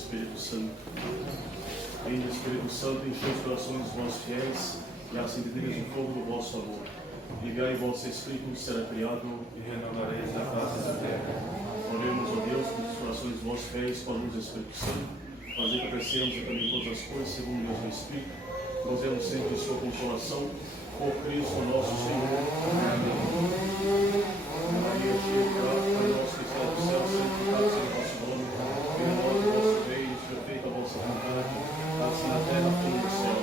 Espírito Santo. Vinde, Espírito Santo, enchei os corações dos vossos fiéis e acendereis o fogo do vosso amor. Ligai vosso Espírito, será criado e renovareis a face da terra. Oremos, ó Deus, que os corações dos vossos fiéis, com a luz do Espírito Santo, fazer que apreciemos e também todas as coisas, segundo Deus do Espírito, gozemos sempre de sua consolação, por Cristo nosso Senhor. Amém. Maria, cheia de graça, Pai nosso que está no céu, santificado seja o vosso nome. Venha a nós o vosso reino, seja feita a vossa vontade, assim na terra como no céu.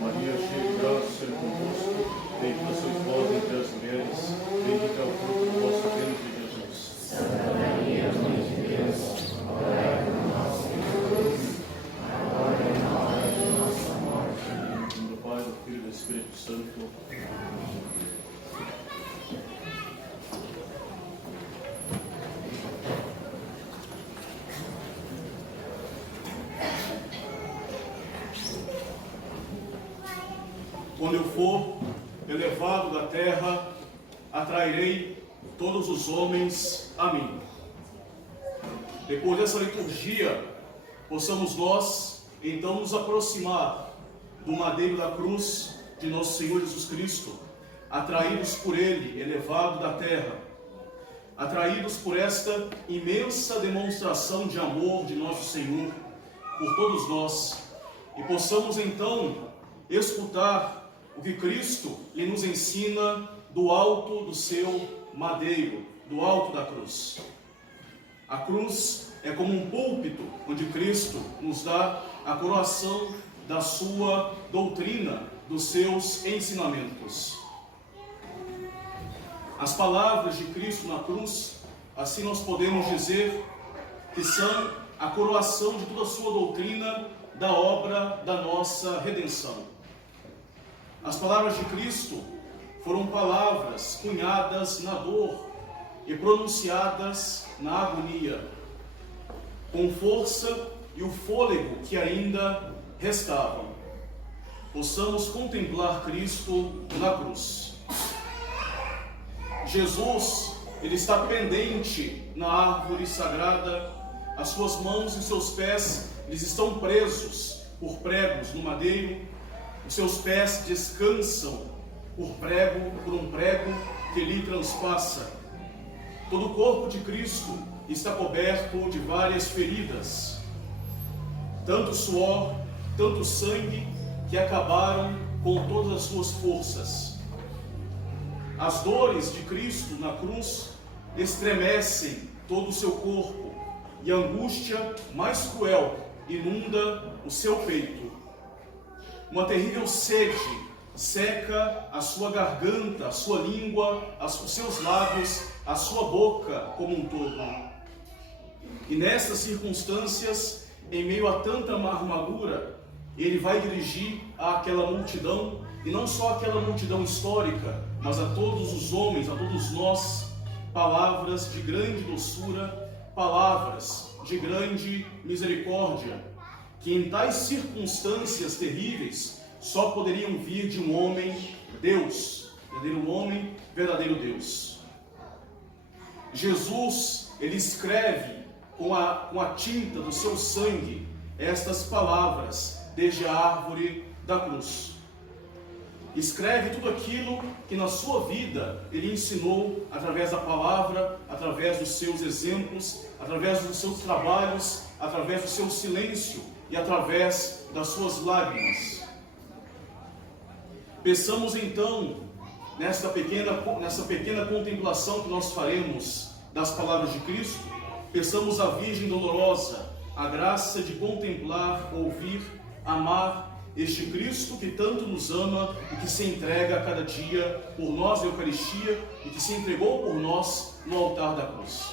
Maria, cheia de graça, o Senhor é convosco. Bendita sois vós entre as mulheres, bendito é o fruto do vosso ventre, Jesus. Santa Maria, Mãe de Deus, rogai por nós, pecadores, agora e na hora de nossa morte. Em nome do Pai, do Filho e do Espírito Santo. Quando eu for elevado da terra, atrairei todos os homens a mim. Depois dessa liturgia, possamos nós, então, nos aproximar do madeiro da cruz de nosso Senhor Jesus Cristo, atraídos por Ele, elevado da terra, atraídos por esta imensa demonstração de amor de nosso Senhor por todos nós, e possamos, então, escutar o que Cristo lhe nos ensina do alto do seu madeiro, do alto da cruz. A cruz é como um púlpito onde Cristo nos dá a coroação da sua doutrina, dos seus ensinamentos. As palavras de Cristo na cruz, assim nós podemos dizer que são a coroação de toda a sua doutrina da obra da nossa redenção. As palavras de Cristo foram palavras cunhadas na dor e pronunciadas na agonia, com força e o fôlego que ainda restavam. Possamos contemplar Cristo na cruz. Jesus, ele está pendente na árvore sagrada, as suas mãos e seus pés, eles estão presos por pregos no madeiro. Os seus pés descansam por um prego que lhe transpassa. Todo o corpo de Cristo está coberto de várias feridas, tanto suor, tanto sangue, que acabaram com todas as suas forças. As dores de Cristo na cruz estremecem todo o seu corpo, e a angústia mais cruel inunda o seu peito. Uma terrível sede seca a sua garganta, a sua língua, os seus lábios, a sua boca como um todo. E nessas circunstâncias, em meio a tanta amargura, ele vai dirigir àquela multidão, e não só àquela multidão histórica, mas a todos os homens, a todos nós, palavras de grande doçura, palavras de grande misericórdia, que em tais circunstâncias terríveis só poderiam vir de um homem Deus, verdadeiro homem, verdadeiro Deus. Jesus, ele escreve com a tinta do seu sangue estas palavras desde a árvore da cruz. Escreve tudo aquilo que na sua vida ele ensinou através da palavra, através dos seus exemplos, através dos seus trabalhos, através do seu silêncio e através das suas lágrimas. Peçamos então, nessa pequena contemplação que nós faremos das palavras de Cristo, peçamos à Virgem Dolorosa a graça de contemplar, ouvir, amar este Cristo que tanto nos ama e que se entrega a cada dia por nós na Eucaristia e que se entregou por nós no altar da cruz.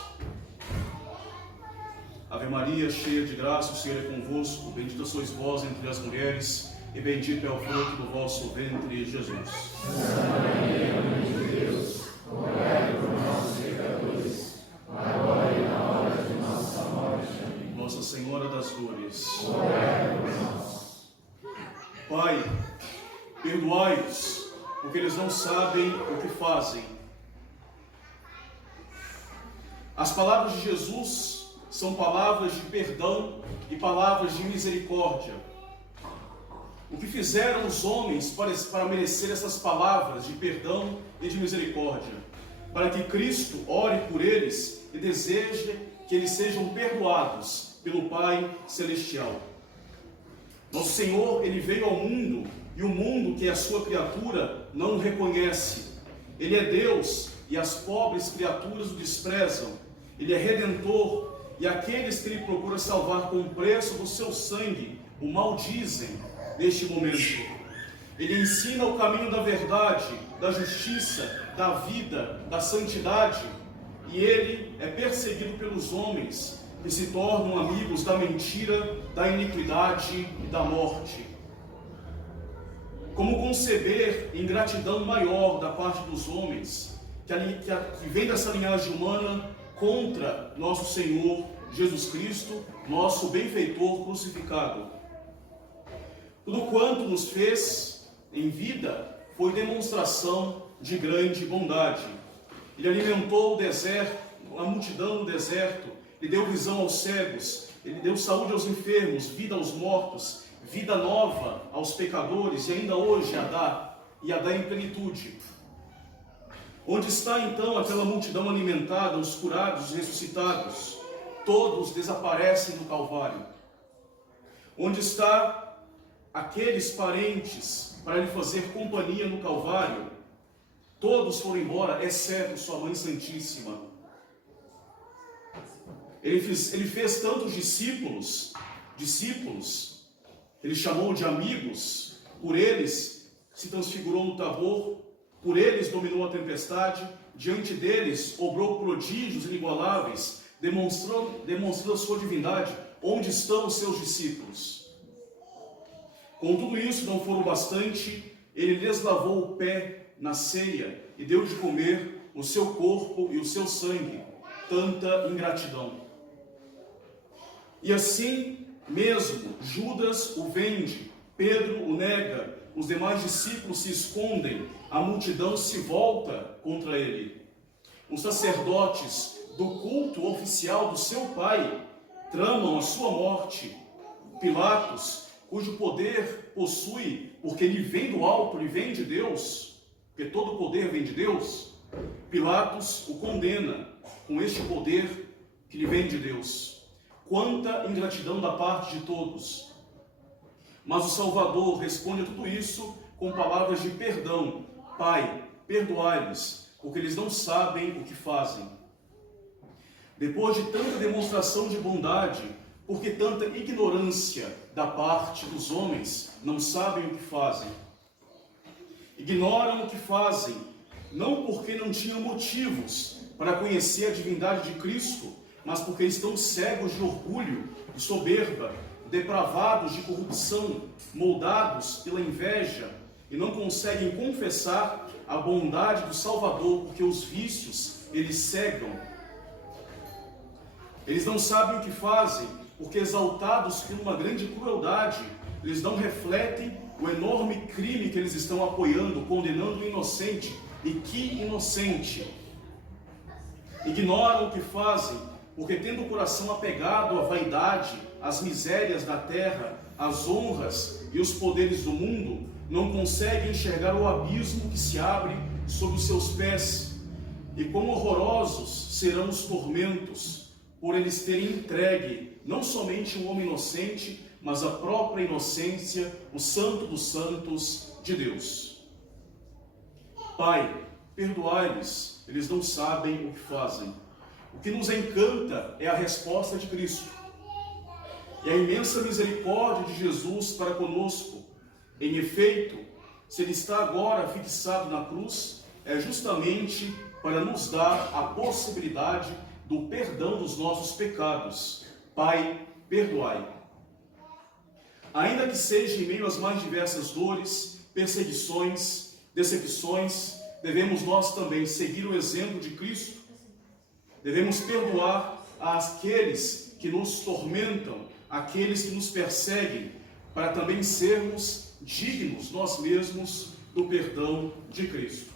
Ave Maria, cheia de graça, o Senhor é convosco. Bendita sois vós entre as mulheres, e bendito é o fruto do vosso ventre, Jesus. Santa Maria, Mãe de Deus, rogai por nós, pecadores, agora e na hora de nossa morte. Amém. Nossa Senhora das Dores. rogai por nós. Pai, perdoai-os, porque eles não sabem o que fazem. As palavras de Jesus são palavras de perdão e palavras de misericórdia. O que fizeram os homens para merecer essas palavras de perdão e de misericórdia? Para que Cristo ore por eles e deseje que eles sejam perdoados pelo Pai Celestial. Nosso Senhor, Ele veio ao mundo e o mundo, que é a sua criatura, não o reconhece. Ele é Deus e as pobres criaturas o desprezam. Ele é Redentor e aqueles que Ele procura salvar com o preço do seu sangue o maldizem neste momento. Ele ensina o caminho da verdade, da justiça, da vida, da santidade, e ele é perseguido pelos homens que se tornam amigos da mentira, da iniquidade e da morte. Como conceber ingratidão maior da parte dos homens que vem dessa linhagem humana contra nosso Senhor Jesus Cristo, nosso benfeitor crucificado? Tudo quanto nos fez em vida foi demonstração de grande bondade. Ele alimentou o deserto, a multidão no deserto, ele deu visão aos cegos, ele deu saúde aos enfermos, vida aos mortos, vida nova aos pecadores, e ainda hoje a dá, e a dá em plenitude. Onde está então aquela multidão alimentada, os curados, os ressuscitados? Todos desaparecem no Calvário. Onde está aqueles parentes para lhe fazer companhia no Calvário? Todos foram embora, exceto sua Mãe Santíssima. Ele fez tantos discípulos, ele chamou de amigos, por eles se transfigurou no Tabor, por eles dominou a tempestade, diante deles obrou prodígios inigualáveis, demonstrando a sua divindade. Onde estão os seus discípulos? Com tudo isso não foram bastante, ele lhes lavou o pé na ceia e deu de comer o seu corpo e o seu sangue. Tanta ingratidão. E assim mesmo, Judas o vende, Pedro o nega, os demais discípulos se escondem, a multidão se volta contra ele. Os sacerdotes do culto oficial do seu pai tramam a sua morte. Pilatos, cujo poder possui, porque ele vem do alto, ele vem de Deus, porque todo poder vem de Deus, Pilatos o condena com este poder que lhe vem de Deus. Quanta ingratidão da parte de todos! Mas o Salvador responde a tudo isso com palavras de perdão. Pai, perdoai-lhes, porque eles não sabem o que fazem. Depois de tanta demonstração de bondade, porque tanta ignorância da parte dos homens, não sabem o que fazem. Ignoram o que fazem, não porque não tinham motivos para conhecer a divindade de Cristo, mas porque estão cegos de orgulho, de soberba, depravados de corrupção, moldados pela inveja, e não conseguem confessar a bondade do Salvador, porque os vícios eles cegam. Eles não sabem o que fazem, porque exaltados por uma grande crueldade, eles não refletem o enorme crime que eles estão apoiando, condenando o inocente. E que inocente! Ignoram o que fazem, porque tendo o coração apegado à vaidade, às misérias da terra, às honras e os poderes do mundo, não conseguem enxergar o abismo que se abre sob os seus pés. E quão horrorosos serão os tormentos, por eles terem entregue não somente um homem inocente, mas a própria inocência, o Santo dos Santos de Deus. Pai, perdoai-lhes, eles não sabem o que fazem. O que nos encanta é a resposta de Cristo e a imensa misericórdia de Jesus para conosco. Em efeito, se Ele está agora fixado na cruz, é justamente para nos dar a possibilidade do perdão dos nossos pecados. Pai, perdoai. Ainda que seja em meio às mais diversas dores, perseguições, decepções, devemos nós também seguir o exemplo de Cristo. Devemos perdoar àqueles que nos tormentam, aqueles que nos perseguem, para também sermos dignos nós mesmos do perdão de Cristo.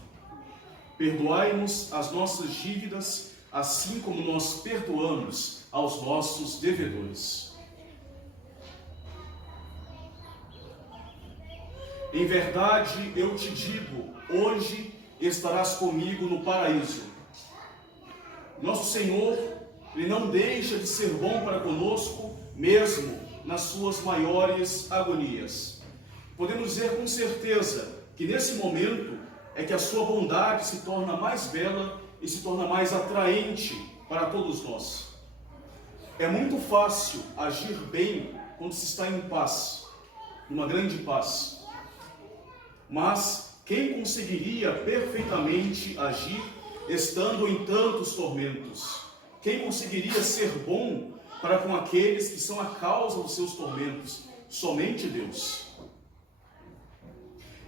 Perdoai-nos as nossas dívidas, assim como nós perdoamos aos nossos devedores. Em verdade, eu te digo, hoje estarás comigo no paraíso. Nosso Senhor, Ele não deixa de ser bom para conosco, mesmo nas suas maiores agonias. Podemos dizer com certeza que nesse momento é que a sua bondade se torna mais bela e se torna mais atraente para todos nós. É muito fácil agir bem quando se está em paz, numa grande paz. Mas quem conseguiria perfeitamente agir estando em tantos tormentos? Quem conseguiria ser bom para com aqueles que são a causa dos seus tormentos? Somente Deus.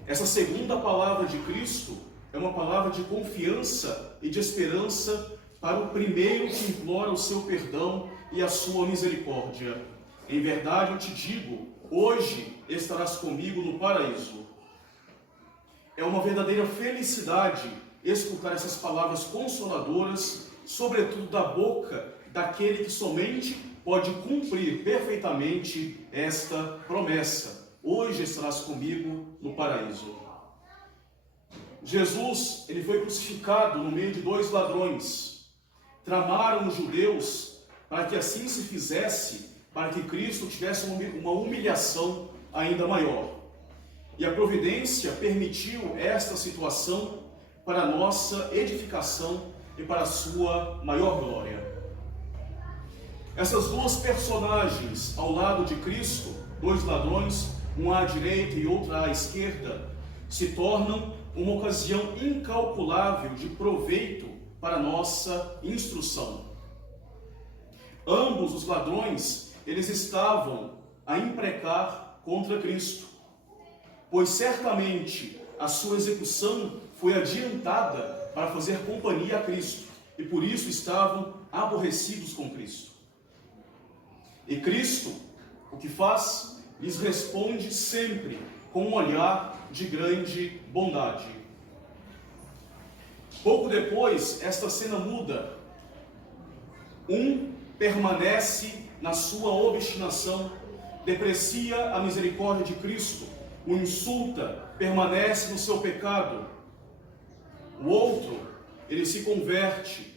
Essa segunda palavra de Cristo é uma palavra de confiança e de esperança para o primeiro que implora o seu perdão e a sua misericórdia. Em verdade eu te digo, hoje estarás comigo no paraíso. É uma verdadeira felicidade escutar essas palavras consoladoras, sobretudo da boca daquele que somente pode cumprir perfeitamente esta promessa. Hoje estarás comigo no paraíso. Jesus, ele foi crucificado no meio de dois ladrões. Tramaram os judeus para que assim se fizesse, para que Cristo tivesse uma humilhação ainda maior. E a providência permitiu esta situação para a nossa edificação e para a sua maior glória. Essas duas personagens ao lado de Cristo, dois ladrões, um à direita e outro à esquerda, se tornam uma ocasião incalculável de proveito para a nossa instrução. Ambos os ladrões, eles estavam a imprecar contra Cristo, pois certamente a sua execução foi adiantada para fazer companhia a Cristo, e por isso estavam aborrecidos com Cristo. E Cristo, o que faz? Lhes responde sempre com um olhar de grande bondade. Pouco depois, esta cena muda. Um permanece na sua obstinação, deprecia a misericórdia de Cristo, o insulta, permanece no seu pecado. O outro, ele se converte,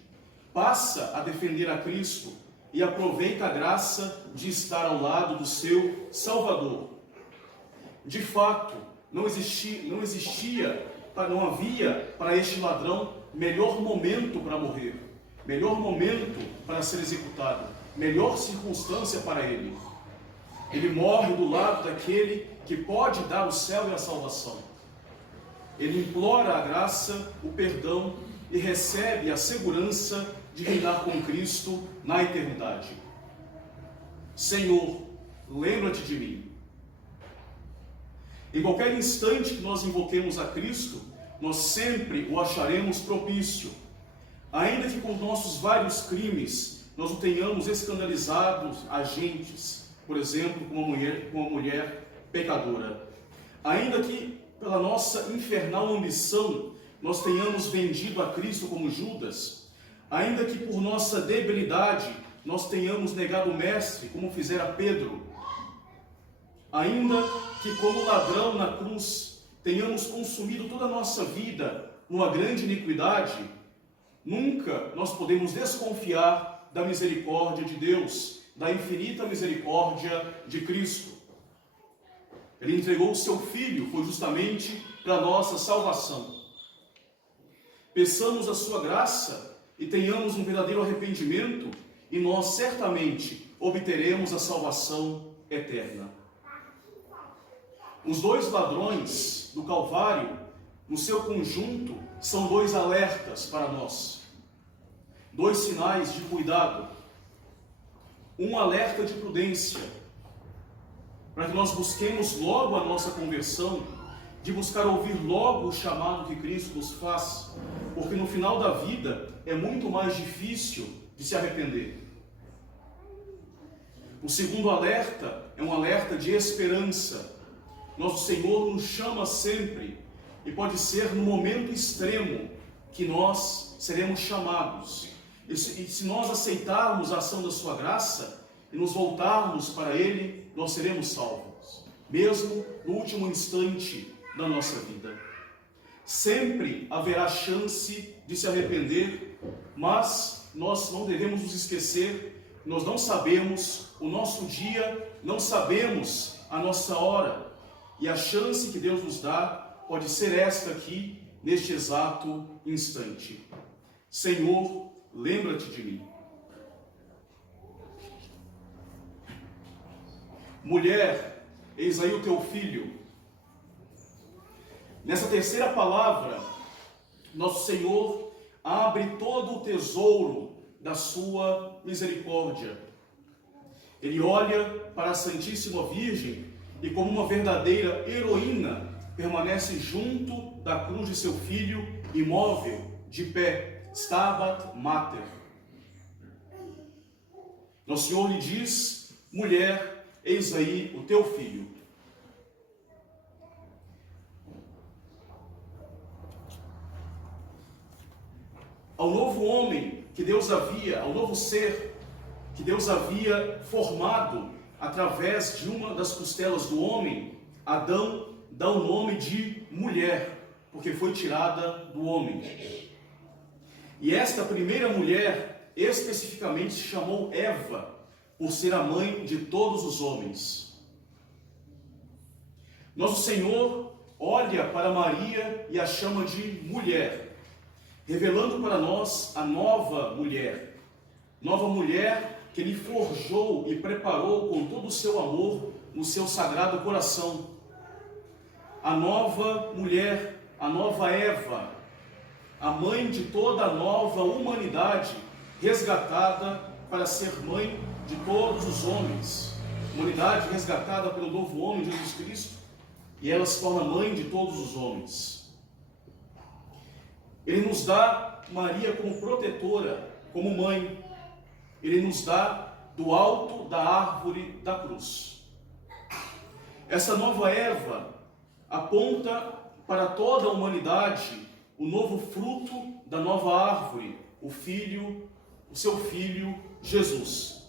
passa a defender a Cristo e aproveita a graça de estar ao lado do seu Salvador. De fato, não havia para este ladrão melhor momento para morrer, melhor momento para ser executado, melhor circunstância para ele. Ele morre do lado daquele que pode dar o céu e a salvação. Ele implora a graça, o perdão e recebe a segurança de reinar com Cristo na eternidade. Senhor, lembra-te de mim. Em qualquer instante que nós invoquemos a Cristo, nós sempre o acharemos propício. Ainda que com nossos vários crimes nós o tenhamos escandalizado agentes, por exemplo, com uma mulher pecadora. Ainda que pela nossa infernal ambição nós tenhamos vendido a Cristo como Judas, ainda que por nossa debilidade nós tenhamos negado o Mestre, como fizera Pedro, ainda que como ladrão na cruz tenhamos consumido toda a nossa vida numa grande iniquidade, nunca nós podemos desconfiar da misericórdia de Deus, da infinita misericórdia de Cristo. Ele entregou o seu Filho, foi justamente para a nossa salvação. Peçamos a sua graça e tenhamos um verdadeiro arrependimento, e nós certamente obteremos a salvação eterna. Os dois ladrões do Calvário, no seu conjunto, são dois alertas para nós, dois sinais de cuidado, um alerta de prudência, para que nós busquemos logo a nossa conversão, de buscar ouvir logo o chamado que Cristo nos faz, porque no final da vida é muito mais difícil de se arrepender. O segundo alerta é um alerta de esperança. Nosso Senhor nos chama sempre, e pode ser no momento extremo que nós seremos chamados. E se nós aceitarmos a ação da sua graça e nos voltarmos para Ele, nós seremos salvos, mesmo no último instante da nossa vida. Sempre haverá chance de se arrepender, mas nós não devemos nos esquecer. Nós não sabemos o nosso dia, não sabemos a nossa hora. E a chance que Deus nos dá pode ser esta aqui, neste exato instante. Senhor, lembra-te de mim. Mulher, eis aí o teu filho. Nessa terceira palavra, nosso Senhor abre todo o tesouro da sua misericórdia. Ele olha para a Santíssima Virgem e, como uma verdadeira heroína, permanece junto da cruz de seu filho, imóvel, de pé, Stabat Mater. Nosso Senhor lhe diz: mulher, eis aí o teu filho. Ao novo homem que Deus havia, ao novo ser que Deus havia formado através de uma das costelas do homem, Adão dá o nome de mulher, porque foi tirada do homem. E esta primeira mulher especificamente se chamou Eva, por ser a mãe de todos os homens. Nosso Senhor olha para Maria e a chama de mulher, revelando para nós a nova mulher que Ele forjou e preparou com todo o seu amor no seu sagrado coração. A nova mulher, a nova Eva, a mãe de toda a nova humanidade, resgatada para ser mãe de todos os homens. Humanidade resgatada pelo novo homem, Jesus Cristo, e ela se torna mãe de todos os homens. Ele nos dá Maria como protetora, como mãe. Ele nos dá do alto da árvore da cruz. Essa nova Eva aponta para toda a humanidade o novo fruto da nova árvore, o seu filho Jesus.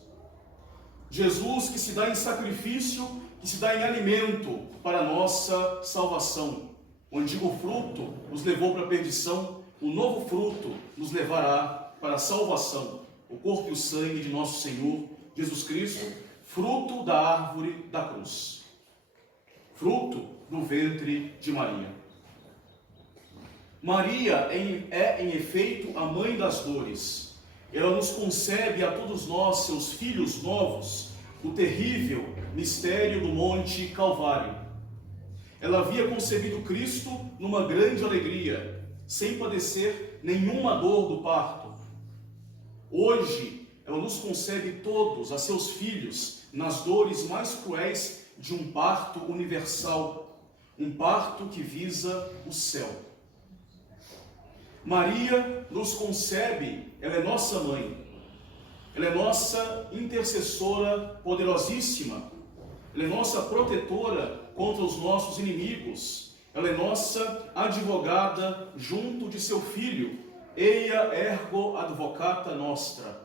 Jesus que se dá em sacrifício, que se dá em alimento para a nossa salvação. O antigo fruto nos levou para a perdição, o novo fruto nos levará para a salvação, o corpo e o sangue de nosso Senhor Jesus Cristo, fruto da árvore da cruz, fruto do ventre de Maria. Maria é, em efeito, a mãe das dores. Ela nos concebe a todos nós, seus filhos novos, o terrível mistério do Monte Calvário. Ela havia concebido Cristo numa grande alegria, sem padecer nenhuma dor do parto. Hoje, ela nos concebe todos, a seus filhos, nas dores mais cruéis de um parto universal, um parto que visa o céu. Maria nos concebe, ela é nossa mãe, ela é nossa intercessora poderosíssima, ela é nossa protetora contra os nossos inimigos, ela é nossa advogada junto de seu Filho, eia ergo advocata nostra.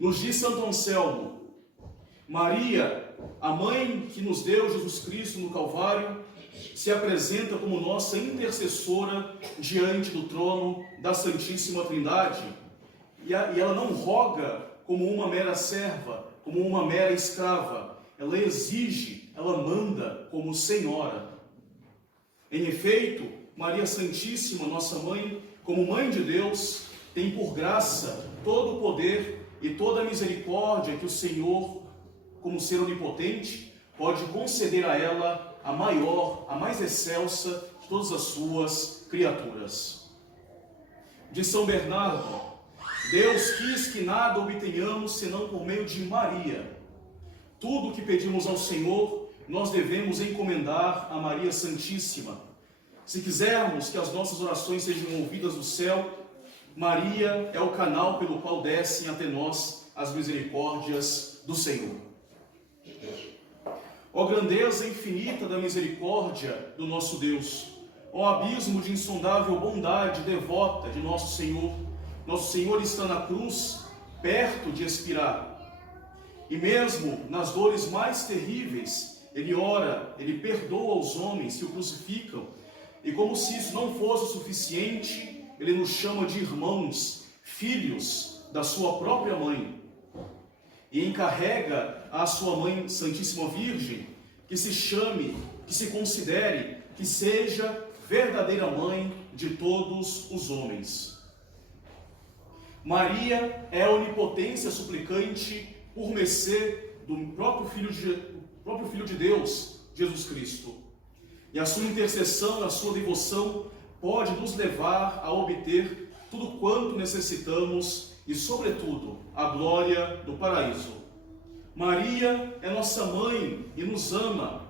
Nos diz Santo Anselmo, Maria, a mãe que nos deu Jesus Cristo no Calvário, se apresenta como nossa intercessora diante do trono da Santíssima Trindade. E ela não roga como uma mera serva, como uma mera escrava. Ela exige, ela manda como senhora. Em efeito, Maria Santíssima, nossa mãe, como mãe de Deus, tem por graça todo o poder e toda a misericórdia que o Senhor, como ser onipotente, pode conceder a ela a maior, a mais excelsa de todas as suas criaturas. De São Bernardo, Deus quis que nada obtenhamos senão por meio de Maria. Tudo o que pedimos ao Senhor, nós devemos encomendar a Maria Santíssima. Se quisermos que as nossas orações sejam ouvidas do céu, Maria é o canal pelo qual descem até nós as misericórdias do Senhor. Ó grandeza infinita da misericórdia do nosso Deus, ó abismo de insondável bondade devota de nosso Senhor. Nosso Senhor está na cruz, perto de expirar. E mesmo nas dores mais terríveis, Ele ora, Ele perdoa os homens que o crucificam. E como se isso não fosse o suficiente, Ele nos chama de irmãos, filhos da sua própria mãe. E encarrega à sua mãe Santíssima Virgem que se chame, que se considere, que seja verdadeira mãe de todos os homens. Maria é a onipotência suplicante por mercê do próprio Filho de Deus, Jesus Cristo. E a sua intercessão, a sua devoção pode nos levar a obter tudo quanto necessitamos e, sobretudo, a glória do paraíso. Maria é nossa mãe e nos ama,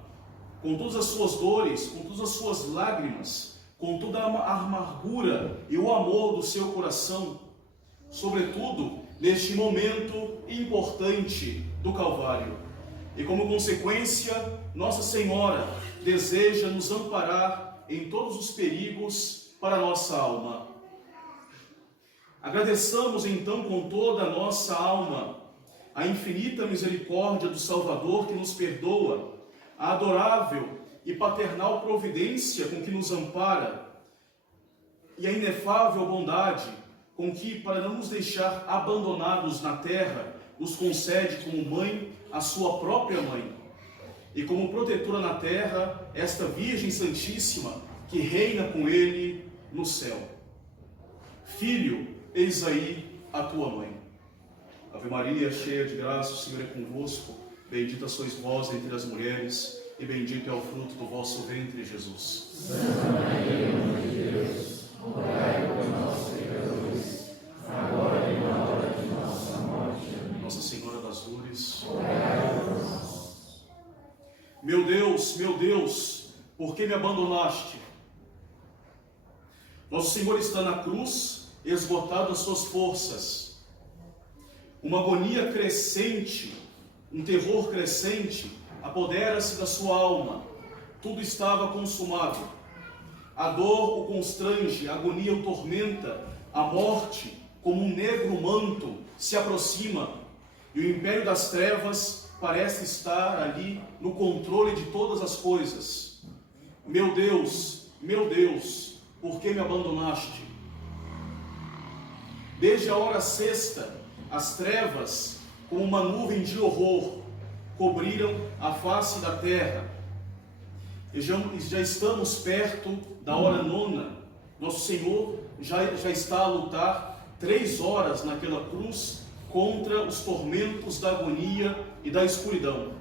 com todas as suas dores, com todas as suas lágrimas, com toda a amargura e o amor do seu coração, sobretudo neste momento importante do Calvário. E como consequência, Nossa Senhora deseja nos amparar em todos os perigos para a nossa alma. Agradeçamos então com toda a nossa alma a infinita misericórdia do Salvador que nos perdoa, a adorável e paternal providência com que nos ampara e a inefável bondade com que, para não nos deixar abandonados na terra, nos concede como mãe a sua própria mãe. E como protetora na terra, esta Virgem Santíssima que reina com Ele no céu. Filho, eis aí a tua mãe. Ave Maria, cheia de graça, o Senhor é convosco. Bendita sois vós entre as mulheres, e bendito é o fruto do vosso ventre, Jesus. Santa Maria, Mãe de Deus, rogai por nós, pecadores, agora e na hora de nossa morte. Amém. Nossa Senhora das Dores, rogai por nós. Meu Deus, por que me abandonaste? Nosso Senhor está na cruz, esgotado as suas forças. Uma agonia crescente, um terror crescente, apodera-se da sua alma. Tudo estava consumado. A dor o constrange, a agonia o tormenta, a morte, como um negro manto, se aproxima, e o império das trevas parece estar ali no controle de todas as coisas. Meu Deus, por que me abandonaste? Desde a hora sexta, as trevas, como uma nuvem de horror, cobriram a face da terra. E já estamos perto da hora nona. Nosso Senhor já está a lutar 3 horas naquela cruz contra os tormentos da agonia e da escuridão.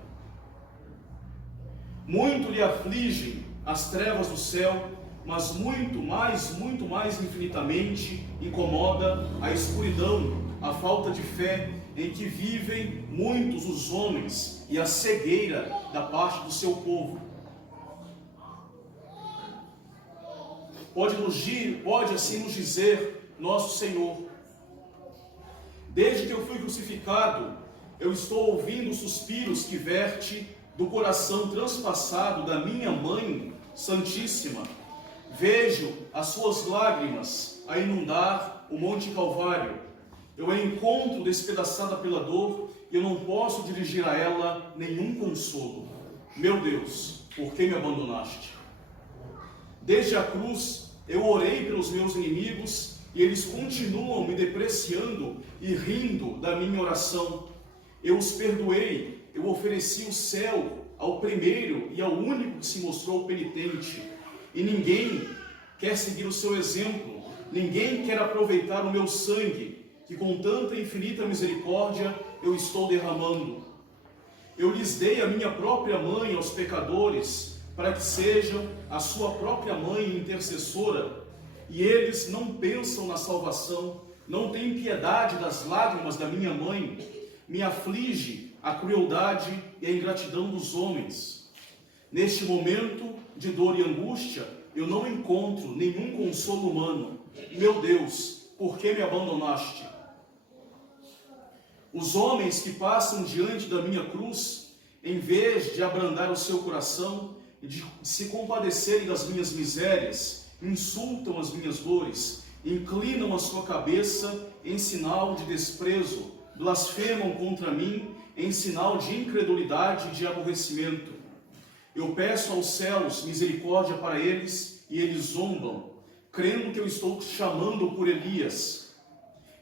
Muito lhe afligem as trevas do céu, mas muito mais infinitamente incomoda a escuridão, a falta de fé em que vivem muitos os homens e a cegueira da parte do seu povo. Pode assim nos dizer nosso Senhor: desde que eu fui crucificado, eu estou ouvindo os suspiros que verte do coração transpassado da minha Mãe Santíssima. Vejo as suas lágrimas a inundar o Monte Calvário. Eu a encontro despedaçada pela dor e eu não posso dirigir a ela nenhum consolo. Meu Deus, por que me abandonaste? Desde a cruz eu orei pelos meus inimigos e eles continuam me depreciando e rindo da minha oração. Eu os perdoei, eu ofereci o céu ao primeiro e ao único que se mostrou penitente. E ninguém quer seguir o seu exemplo, ninguém quer aproveitar o meu sangue, que com tanta infinita misericórdia eu estou derramando. Eu lhes dei a minha própria mãe aos pecadores, para que sejam a sua própria mãe intercessora, e eles não pensam na salvação, não têm piedade das lágrimas da minha mãe. Me aflige a crueldade e a ingratidão dos homens. Neste momento de dor e angústia, eu não encontro nenhum consolo humano. Meu Deus, por que me abandonaste? Os homens que passam diante da minha cruz, em vez de abrandar o seu coração e de se compadecerem das minhas misérias, insultam as minhas dores, inclinam a sua cabeça em sinal de desprezo, blasfemam contra mim em sinal de incredulidade e de aborrecimento. Eu peço aos céus misericórdia para eles e eles zombam, crendo que eu estou chamando por Elias.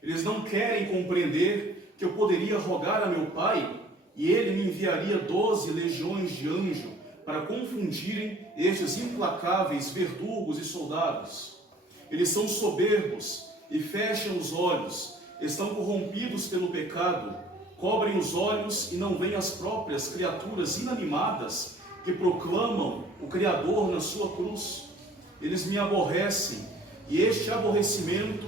Eles não querem compreender que eu poderia rogar a meu Pai e ele me enviaria 12 legiões de anjos para confundirem estes implacáveis verdugos e soldados. Eles são soberbos e fecham os olhos, estão corrompidos pelo pecado, cobrem os olhos e não veem as próprias criaturas inanimadas que proclamam o Criador na sua cruz. Eles me aborrecem e este aborrecimento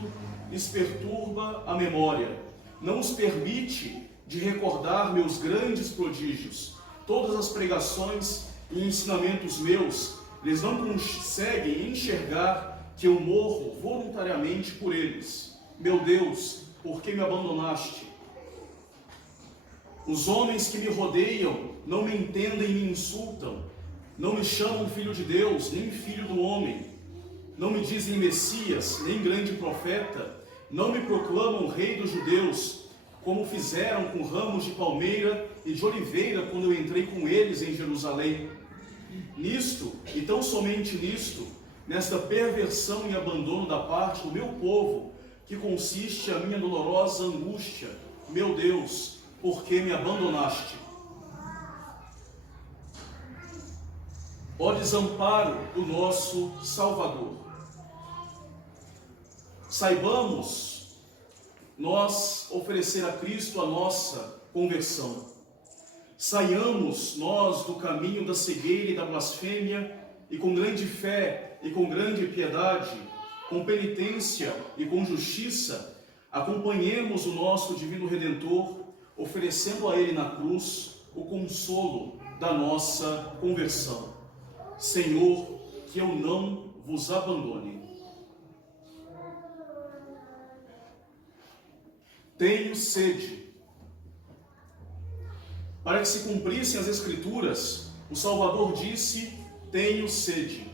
lhes perturba a memória, não os permite de recordar meus grandes prodígios. Todas as pregações e ensinamentos meus, eles não conseguem enxergar que eu morro voluntariamente por eles. Meu Deus, por que me abandonaste? Os homens que me rodeiam não me entendem e me insultam, não me chamam filho de Deus, nem filho do homem, não me dizem Messias, nem grande profeta, não me proclamam rei dos judeus, como fizeram com ramos de palmeira e de oliveira quando eu entrei com eles em Jerusalém. Nisto, e tão somente nisto, nesta perversão e abandono da parte do meu povo, que consiste a minha dolorosa angústia, meu Deus, por que me abandonaste? Ó desamparo do nosso Salvador. Saibamos nós oferecer a Cristo a nossa conversão. Saiamos nós do caminho da cegueira e da blasfêmia, e com grande fé e com grande piedade, com penitência e com justiça, acompanhemos o nosso divino Redentor, oferecendo a Ele na cruz o consolo da nossa conversão. Senhor, que eu não vos abandone. Tenho sede. Para que se cumprissem as Escrituras, o Salvador disse: tenho sede.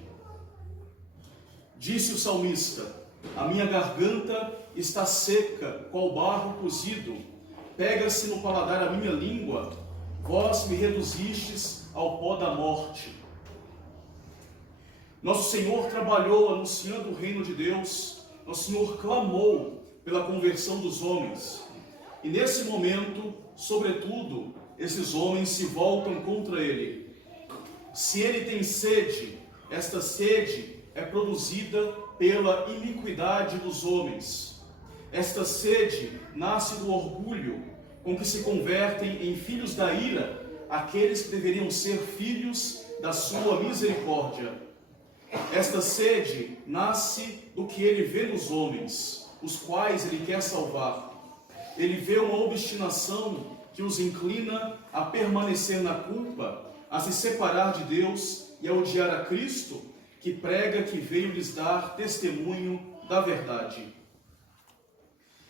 Disse o salmista: a minha garganta está seca, qual barro cozido. Pega-se no paladar a minha língua, vós me reduzistes ao pó da morte. Nosso Senhor trabalhou anunciando o reino de Deus, nosso Senhor clamou pela conversão dos homens. E nesse momento, sobretudo, esses homens se voltam contra Ele. Se Ele tem sede, esta sede é produzida pela iniquidade dos homens. Esta sede nasce do orgulho, com que se convertem em filhos da ira aqueles que deveriam ser filhos da sua misericórdia. Esta sede nasce do que Ele vê nos homens, os quais Ele quer salvar. Ele vê uma obstinação que os inclina a permanecer na culpa, a se separar de Deus e a odiar a Cristo, que prega que veio lhes dar testemunho da verdade.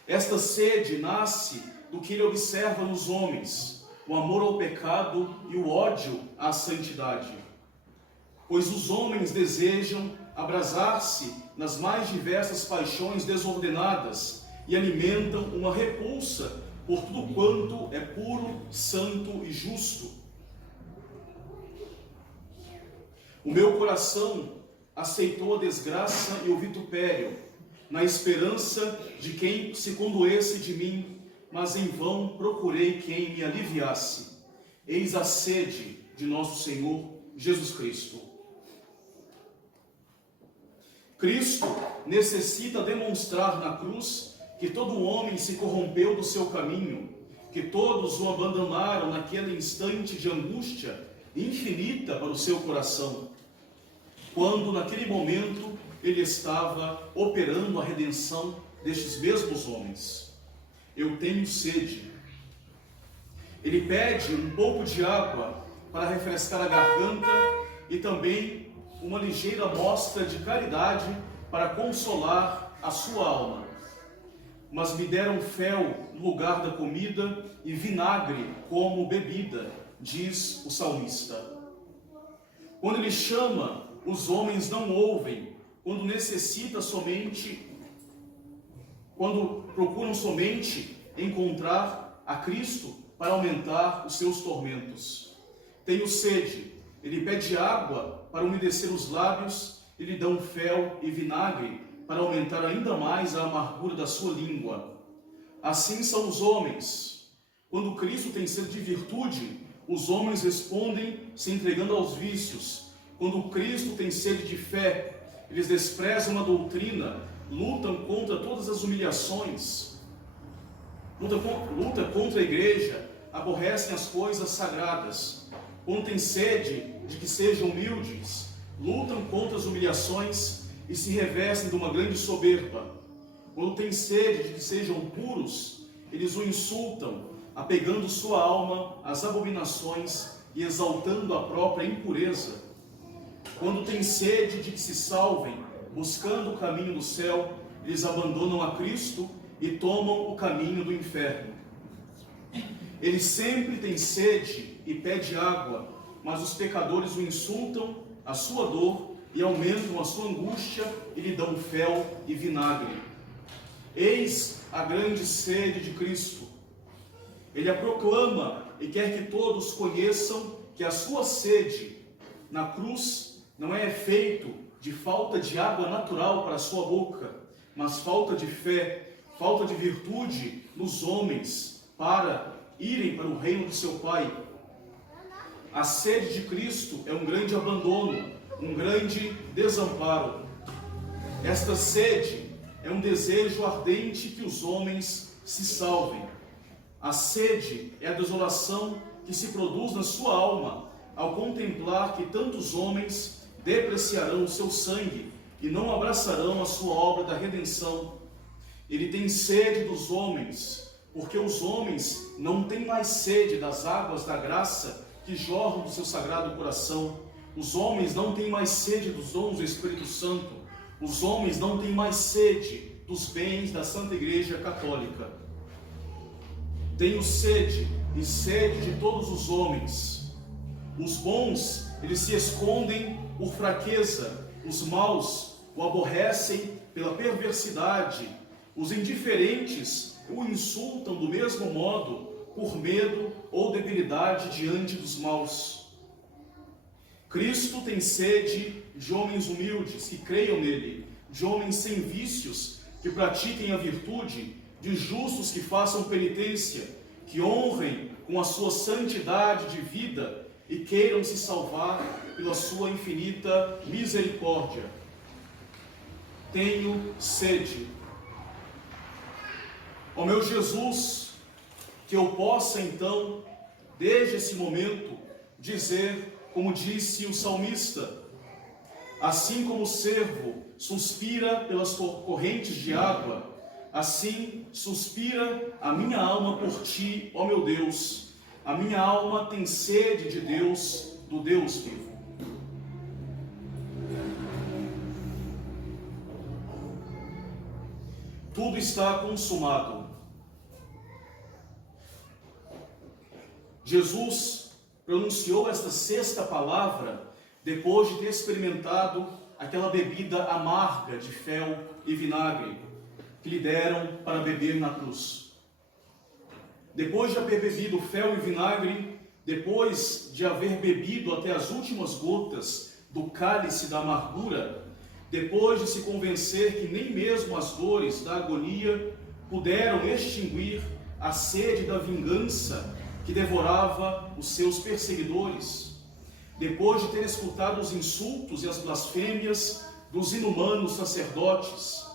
Esta sede nasce do que Ele observa nos homens, o amor ao pecado e o ódio à santidade. Pois os homens desejam abrasar-se nas mais diversas paixões desordenadas e alimentam uma repulsa por tudo quanto é puro, santo e justo. O meu coração aceitou a desgraça e o vitupério, na esperança de quem se condoesse de mim, mas em vão procurei quem me aliviasse. Eis a sede de nosso Senhor Jesus Cristo. Cristo necessita demonstrar na cruz que todo homem se corrompeu do seu caminho, que todos o abandonaram naquele instante de angústia infinita para o seu coração, quando naquele momento Ele estava operando a redenção destes mesmos homens. Eu tenho sede. Ele pede um pouco de água para refrescar a garganta e também uma ligeira mostra de caridade para consolar a sua alma. mas me deram fel no lugar da comida e vinagre como bebida, diz o salmista. Quando ele chama, os homens não ouvem, quando procuram somente encontrar a Cristo para aumentar os seus tormentos. Tenho sede, ele pede água para umedecer os lábios, e lhe dão fel e vinagre para aumentar ainda mais a amargura da sua língua. Assim são os homens. Quando Cristo tem sede de virtude, os homens respondem se entregando aos vícios. Quando Cristo tem sede de fé, eles desprezam a doutrina, lutam contra todas as humilhações, luta contra a igreja, aborrecem as coisas sagradas. Quando tem sede de que sejam humildes, lutam contra as humilhações e se revestem de uma grande soberba. Quando tem sede de que sejam puros, eles o insultam, apegando sua alma às abominações e exaltando a própria impureza. Quando tem sede de que se salvem, buscando o caminho do céu, eles abandonam a Cristo e tomam o caminho do inferno. Ele sempre tem sede e pede água, mas os pecadores o insultam, a sua dor, e aumentam a sua angústia e lhe dão fel e vinagre. Eis a grande sede de Cristo. Ele a proclama e quer que todos conheçam que a sua sede na cruz não é efeito de falta de água natural para a sua boca, mas falta de fé, falta de virtude nos homens para irem para o reino de seu Pai. A sede de Cristo é um grande abandono, um grande desamparo. Esta sede é um desejo ardente que os homens se salvem. A sede é a desolação que se produz na sua alma ao contemplar que tantos homens depreciarão o seu sangue e não abraçarão a sua obra da redenção. Ele tem sede dos homens, porque os homens não têm mais sede das águas da graça que jorram do seu sagrado coração. Os homens não têm mais sede dos dons do Espírito Santo. Os homens não têm mais sede dos bens da Santa Igreja Católica. Tenho sede e sede de todos os homens. Os bons, eles se escondem por fraqueza. Os maus o aborrecem pela perversidade. Os indiferentes o insultam do mesmo modo, por medo ou debilidade diante dos maus. Cristo tem sede de homens humildes que creiam nele, de homens sem vícios que pratiquem a virtude, de justos que façam penitência, que honrem com a sua santidade de vida e queiram se salvar pela sua infinita misericórdia. Tenho sede. Ó meu Jesus, que eu possa então, desde esse momento, dizer, como disse o salmista: assim como o cervo suspira pelas correntes de água, assim suspira a minha alma por ti, ó meu Deus. A minha alma tem sede de Deus, do Deus vivo. Tudo está consumado. Jesus pronunciou esta sexta palavra depois de ter experimentado aquela bebida amarga de fel e vinagre que lhe deram para beber na cruz. Depois de haver bebido fel e vinagre, depois de haver bebido até as últimas gotas do cálice da amargura, depois de se convencer que nem mesmo as dores da agonia puderam extinguir a sede da vingança que devorava os seus perseguidores, depois de ter escutado os insultos e as blasfêmias dos inumanos sacerdotes,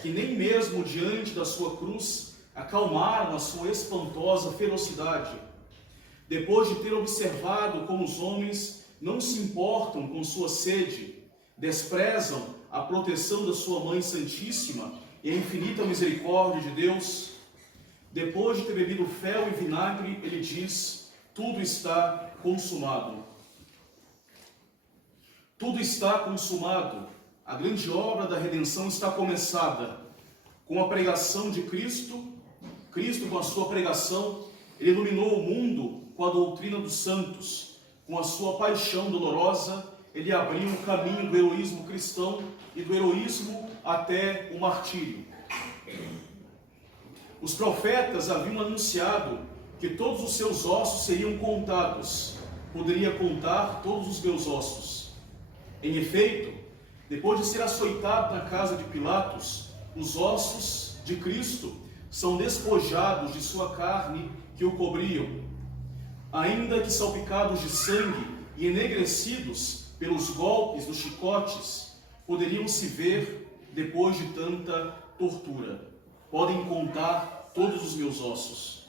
que nem mesmo diante da sua cruz acalmaram a sua espantosa ferocidade, depois de ter observado como os homens não se importam com sua sede, desprezam a proteção da sua Mãe Santíssima e a infinita misericórdia de Deus, depois de ter bebido fel e vinagre, ele diz: tudo está consumado. Tudo está consumado. A grande obra da redenção está começada. Com a pregação de Cristo, com a sua pregação, ele iluminou o mundo com a doutrina dos santos. Com a sua paixão dolorosa, ele abriu o caminho do heroísmo cristão e do heroísmo até o martírio. Os profetas haviam anunciado que todos os seus ossos seriam contados. Poderia contar todos os meus ossos. Em efeito, depois de ser açoitado na casa de Pilatos, os ossos de Cristo são despojados de sua carne que o cobriam, ainda que salpicados de sangue e enegrecidos pelos golpes dos chicotes, poderiam se ver depois de tanta tortura. Podem contar todos os meus ossos.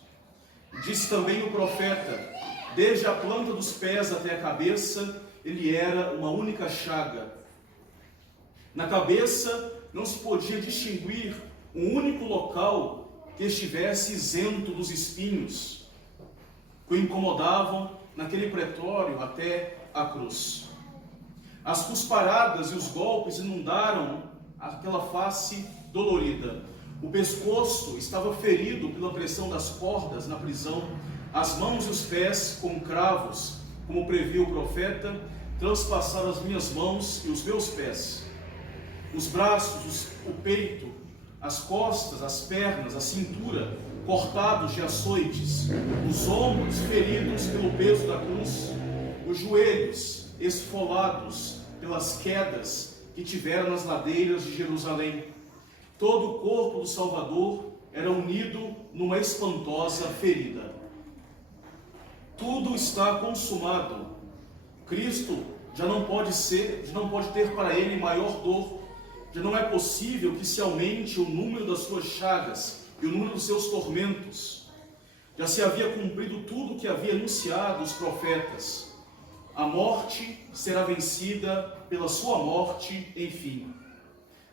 Disse também o profeta: desde a planta dos pés até a cabeça, ele era uma única chaga. Na cabeça não se podia distinguir um único local que estivesse isento dos espinhos que o incomodavam naquele pretório até a cruz. As cusparadas e os golpes inundaram aquela face dolorida. O pescoço estava ferido pela pressão das cordas na prisão. As mãos e os pés com cravos, como previu o profeta, transpassaram as minhas mãos e os meus pés. Os braços, o peito, as costas, as pernas, a cintura, cortados de açoites, os ombros feridos pelo peso da cruz, os joelhos esfolados pelas quedas que tiveram nas ladeiras de Jerusalém. Todo o corpo do Salvador era unido numa espantosa ferida. Tudo está consumado. Cristo já não pode ter para ele maior dor. Já não é possível que se aumente o número das suas chagas e o número dos seus tormentos. Já se havia cumprido tudo o que havia anunciado os profetas. A morte será vencida pela sua morte, enfim.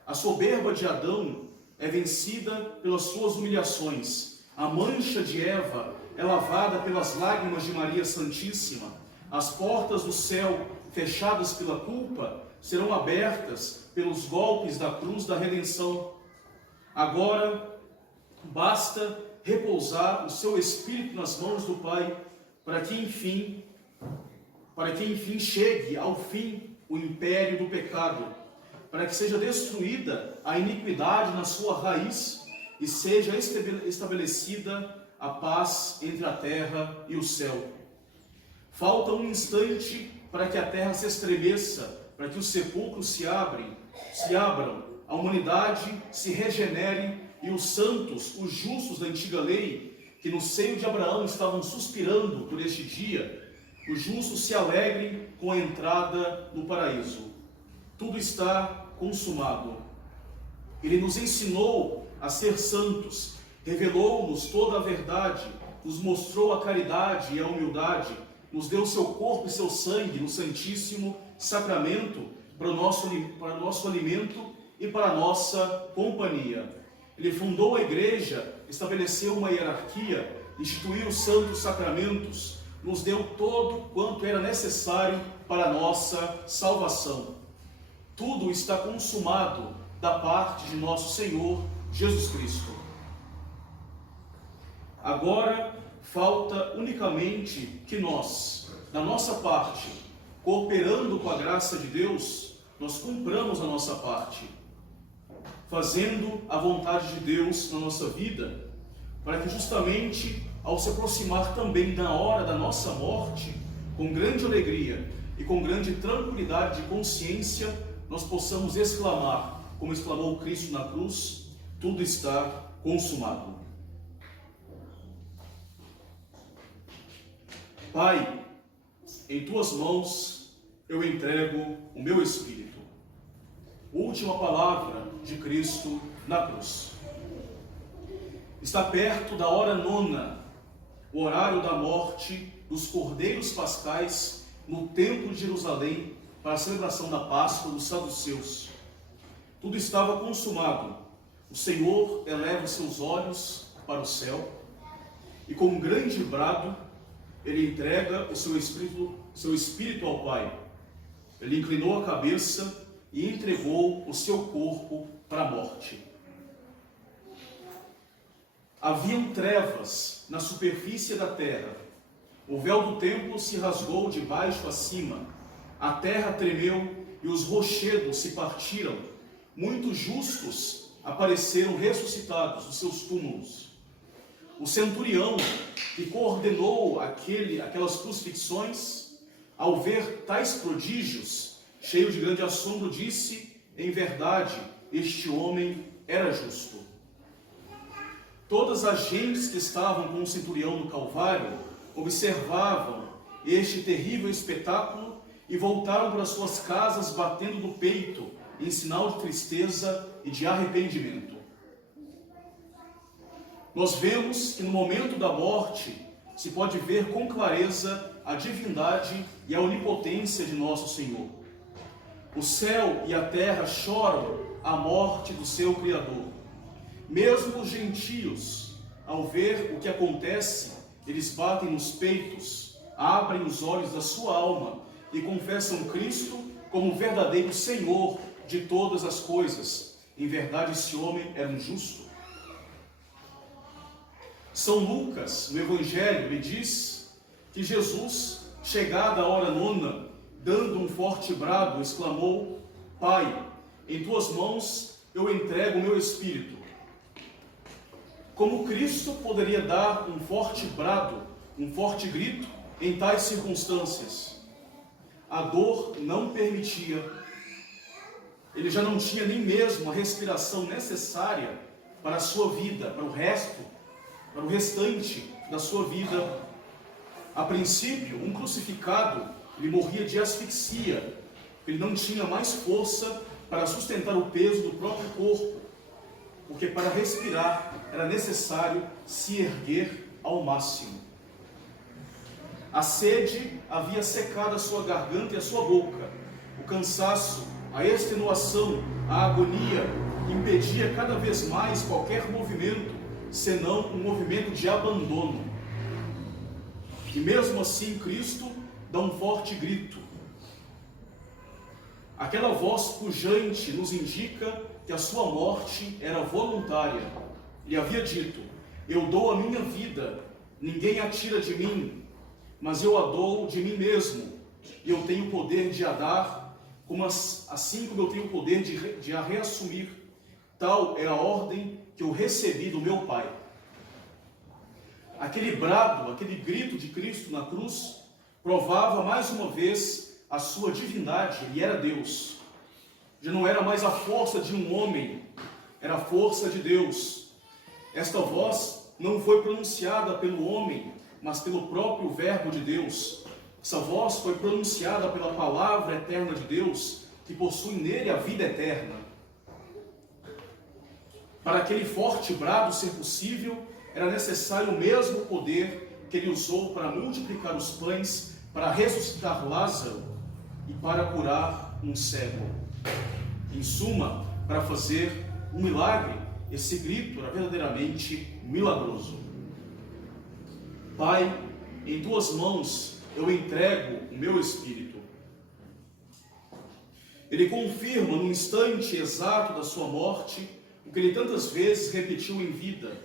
A soberba de Adão é vencida pelas suas humilhações. A mancha de Eva é lavada pelas lágrimas de Maria Santíssima. As portas do céu, fechadas pela culpa, serão abertas pelos golpes da cruz da redenção. Agora, basta repousar o seu espírito nas mãos do Pai, para que enfim chegue ao fim o império do pecado, para que seja destruída a iniquidade na sua raiz e seja estabelecida a paz entre a terra e o céu. Falta um instante para que a terra se estremeça, para que os sepulcros se abram, a humanidade se regenere e os santos, os justos da antiga lei, que no seio de Abraão estavam suspirando por este dia, os justos se alegrem com a entrada no paraíso. Tudo está consumado. Ele nos ensinou a ser santos, revelou-nos toda a verdade, nos mostrou a caridade e a humildade, nos deu seu corpo e seu sangue no Santíssimo Sacramento para o nosso alimento e para a nossa companhia. Ele fundou a igreja, estabeleceu uma hierarquia, instituiu os santos sacramentos, nos deu todo quanto era necessário para a nossa salvação. Tudo está consumado da parte de nosso Senhor Jesus Cristo. Agora falta unicamente que nós, da nossa parte, cooperando com a graça de Deus, nós cumpramos a nossa parte, fazendo a vontade de Deus na nossa vida, para que justamente ao se aproximar também da hora da nossa morte, com grande alegria e com grande tranquilidade de consciência, nós possamos exclamar, como exclamou Cristo na cruz: tudo está consumado. Pai, em tuas mãos eu entrego o meu espírito. Última palavra de Cristo na cruz. Está perto da hora nona, o horário da morte dos cordeiros pascais no templo de Jerusalém para a celebração da Páscoa dos saduceus. Tudo estava consumado. O Senhor eleva os seus olhos para o céu e com um grande brado ele entrega o seu espírito ao Pai. Ele inclinou a cabeça e entregou o seu corpo para a morte. Haviam trevas na superfície da terra. O véu do templo se rasgou de baixo a cima. A terra tremeu e os rochedos se partiram. Muitos justos apareceram ressuscitados dos seus túmulos. O centurião que coordenou aquelas crucifixões, ao ver tais prodígios, cheio de grande assombro, disse: em verdade, este homem era justo. Todas as gentes que estavam com o centurião no Calvário observavam este terrível espetáculo e voltaram para suas casas batendo no peito, em sinal de tristeza e de arrependimento. Nós vemos que no momento da morte se pode ver com clareza a divindade e a onipotência de nosso Senhor. O céu e a terra choram a morte do seu Criador. Mesmo os gentios, ao ver o que acontece, eles batem nos peitos, abrem os olhos da sua alma e confessam Cristo como o verdadeiro Senhor de todas as coisas. Em verdade, esse homem era um justo. São Lucas, no Evangelho, lhe diz que Jesus, chegada a hora nona, dando um forte brado, exclamou: Pai, em tuas mãos eu entrego o meu espírito. Como Cristo poderia dar um forte brado, um forte grito em tais circunstâncias? A dor não permitia. Ele já não tinha nem mesmo a respiração necessária para a sua vida, para o restante da sua vida. A princípio, um crucificado, ele morria de asfixia. Ele não tinha mais força para sustentar o peso do próprio corpo, porque para respirar era necessário se erguer ao máximo. A sede havia secado a sua garganta e a sua boca. O cansaço, a extenuação, a agonia impedia cada vez mais qualquer movimento, senão um movimento de abandono. E mesmo assim Cristo dá um forte grito. Aquela voz pujante nos indica que a sua morte era voluntária. Ele havia dito: eu dou a minha vida, ninguém a tira de mim, mas eu a dou de mim mesmo, e eu tenho o poder de a dar, assim como eu tenho o poder de a reassumir. Tal é a ordem que eu recebi do meu Pai. Aquele brado, aquele grito de Cristo na cruz, provava mais uma vez a sua divindade. Ele era Deus. Já não era mais a força de um homem, era a força de Deus. Esta voz não foi pronunciada pelo homem, mas pelo próprio Verbo de Deus. Essa voz foi pronunciada pela palavra eterna de Deus, que possui nele a vida eterna. Para aquele forte brado ser possível, era necessário o mesmo poder que ele usou para multiplicar os pães, para ressuscitar Lázaro e para curar um cego. Em suma, para fazer um milagre, esse grito era verdadeiramente milagroso. Pai, em tuas mãos eu entrego o meu espírito. Ele confirma no instante exato da sua morte o que ele tantas vezes repetiu em vida.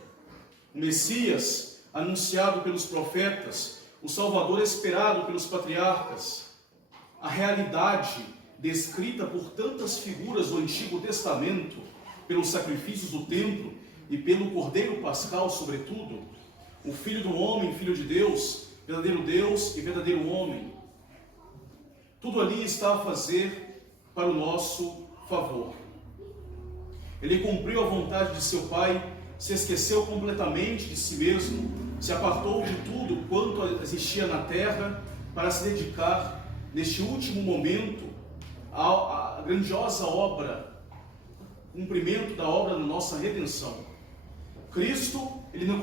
O Messias, anunciado pelos profetas, o Salvador esperado pelos patriarcas, a realidade descrita por tantas figuras do Antigo Testamento, pelos sacrifícios do templo e pelo Cordeiro Pascal, sobretudo, o Filho do Homem, Filho de Deus e verdadeiro homem. Tudo ali está a fazer para o nosso favor. Ele cumpriu a vontade de seu Pai, se esqueceu completamente de si mesmo, se apartou de tudo quanto existia na terra para se dedicar, neste último momento, à grandiosa obra, cumprimento da obra da nossa redenção. Cristo, ele não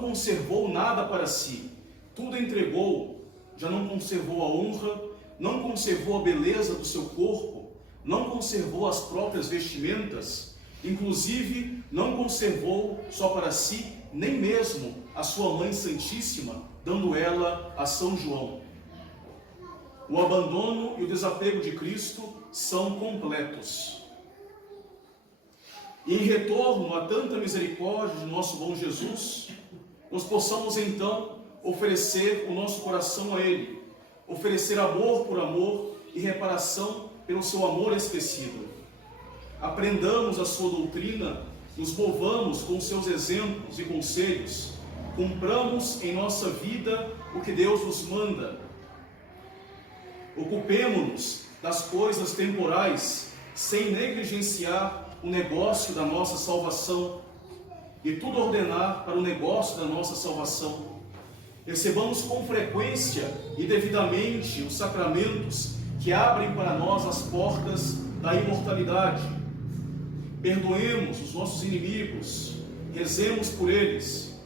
conservou nada para si, tudo entregou, já não conservou a honra, não conservou a beleza do seu corpo, não conservou as próprias vestimentas, inclusive não conservou só para si, nem mesmo a sua Mãe Santíssima, dando ela a São João. O abandono e o desapego de Cristo são completos. E em retorno a tanta misericórdia de nosso bom Jesus, nós possamos então oferecer o nosso coração a Ele, oferecer amor por amor e reparação pelo seu amor esquecido. Aprendamos a sua doutrina, nos movamos com seus exemplos e conselhos, cumpramos em nossa vida o que Deus nos manda. Ocupemo-nos das coisas temporais, sem negligenciar o negócio da nossa salvação, e tudo ordenar para o negócio da nossa salvação. Recebamos com frequência e devidamente os sacramentos que abrem para nós as portas da imortalidade. Perdoemos os nossos inimigos, rezemos por eles.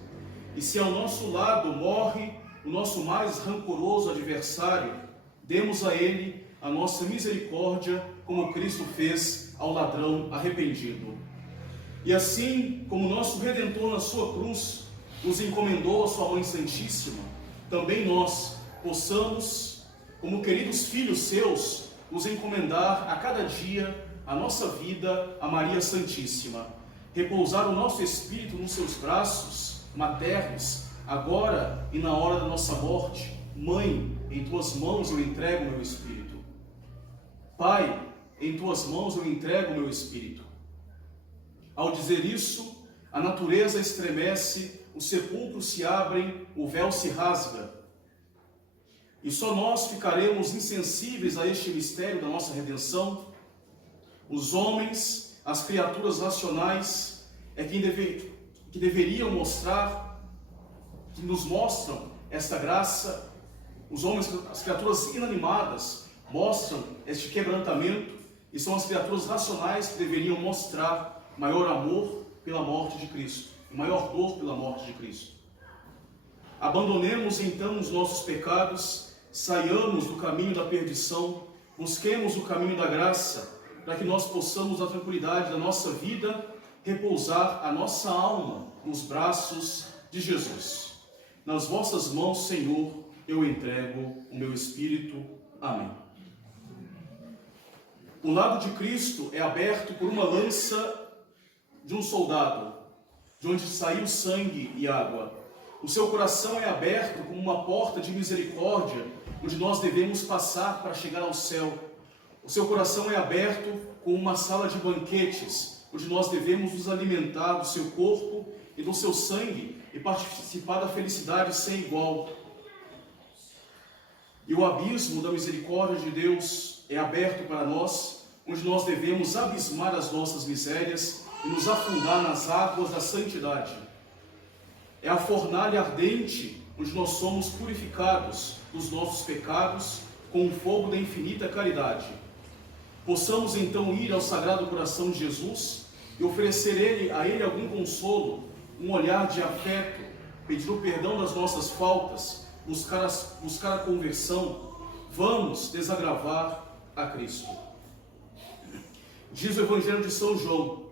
E se ao nosso lado morre o nosso mais rancoroso adversário, demos a ele a nossa misericórdia, como Cristo fez ao ladrão arrependido. E assim como nosso Redentor na sua cruz nos encomendou a sua Mãe Santíssima, também nós possamos, como queridos filhos seus, nos encomendar a cada dia a nossa vida a Maria Santíssima, repousar o nosso espírito nos seus braços maternos, agora e na hora da nossa morte. Mãe, em tuas mãos eu entrego o meu espírito. Pai, em tuas mãos eu entrego o meu espírito. Ao dizer isso, a natureza estremece, os sepulcros se abrem, o véu se rasga. E só nós ficaremos insensíveis a este mistério da nossa redenção. Os homens, as criaturas racionais, é quem deveriam mostrar, que nos mostram esta graça. Os homens, as criaturas inanimadas, mostram este quebrantamento, e são as criaturas racionais que deveriam mostrar maior amor pela morte de Cristo, maior dor pela morte de Cristo. Abandonemos então os nossos pecados, saiamos do caminho da perdição, busquemos o caminho da graça, para que nós possamos, na tranquilidade da nossa vida, repousar a nossa alma nos braços de Jesus. Nas vossas mãos, Senhor, eu entrego o meu espírito. Amém. O lado de Cristo é aberto por uma lança de um soldado, de onde saiu sangue e água. O seu coração é aberto como uma porta de misericórdia, onde nós devemos passar para chegar ao céu. O seu coração é aberto como uma sala de banquetes, onde nós devemos nos alimentar do seu corpo e do seu sangue e participar da felicidade sem igual. E o abismo da misericórdia de Deus é aberto para nós, onde nós devemos abismar as nossas misérias e nos afundar nas águas da santidade. É a fornalha ardente onde nós somos purificados dos nossos pecados com o fogo da infinita caridade. Possamos então ir ao Sagrado Coração de Jesus e oferecer a Ele algum consolo, um olhar de afeto, pedir o perdão das nossas faltas, buscar a conversão. Vamos desagravar a Cristo. Diz o Evangelho de São João: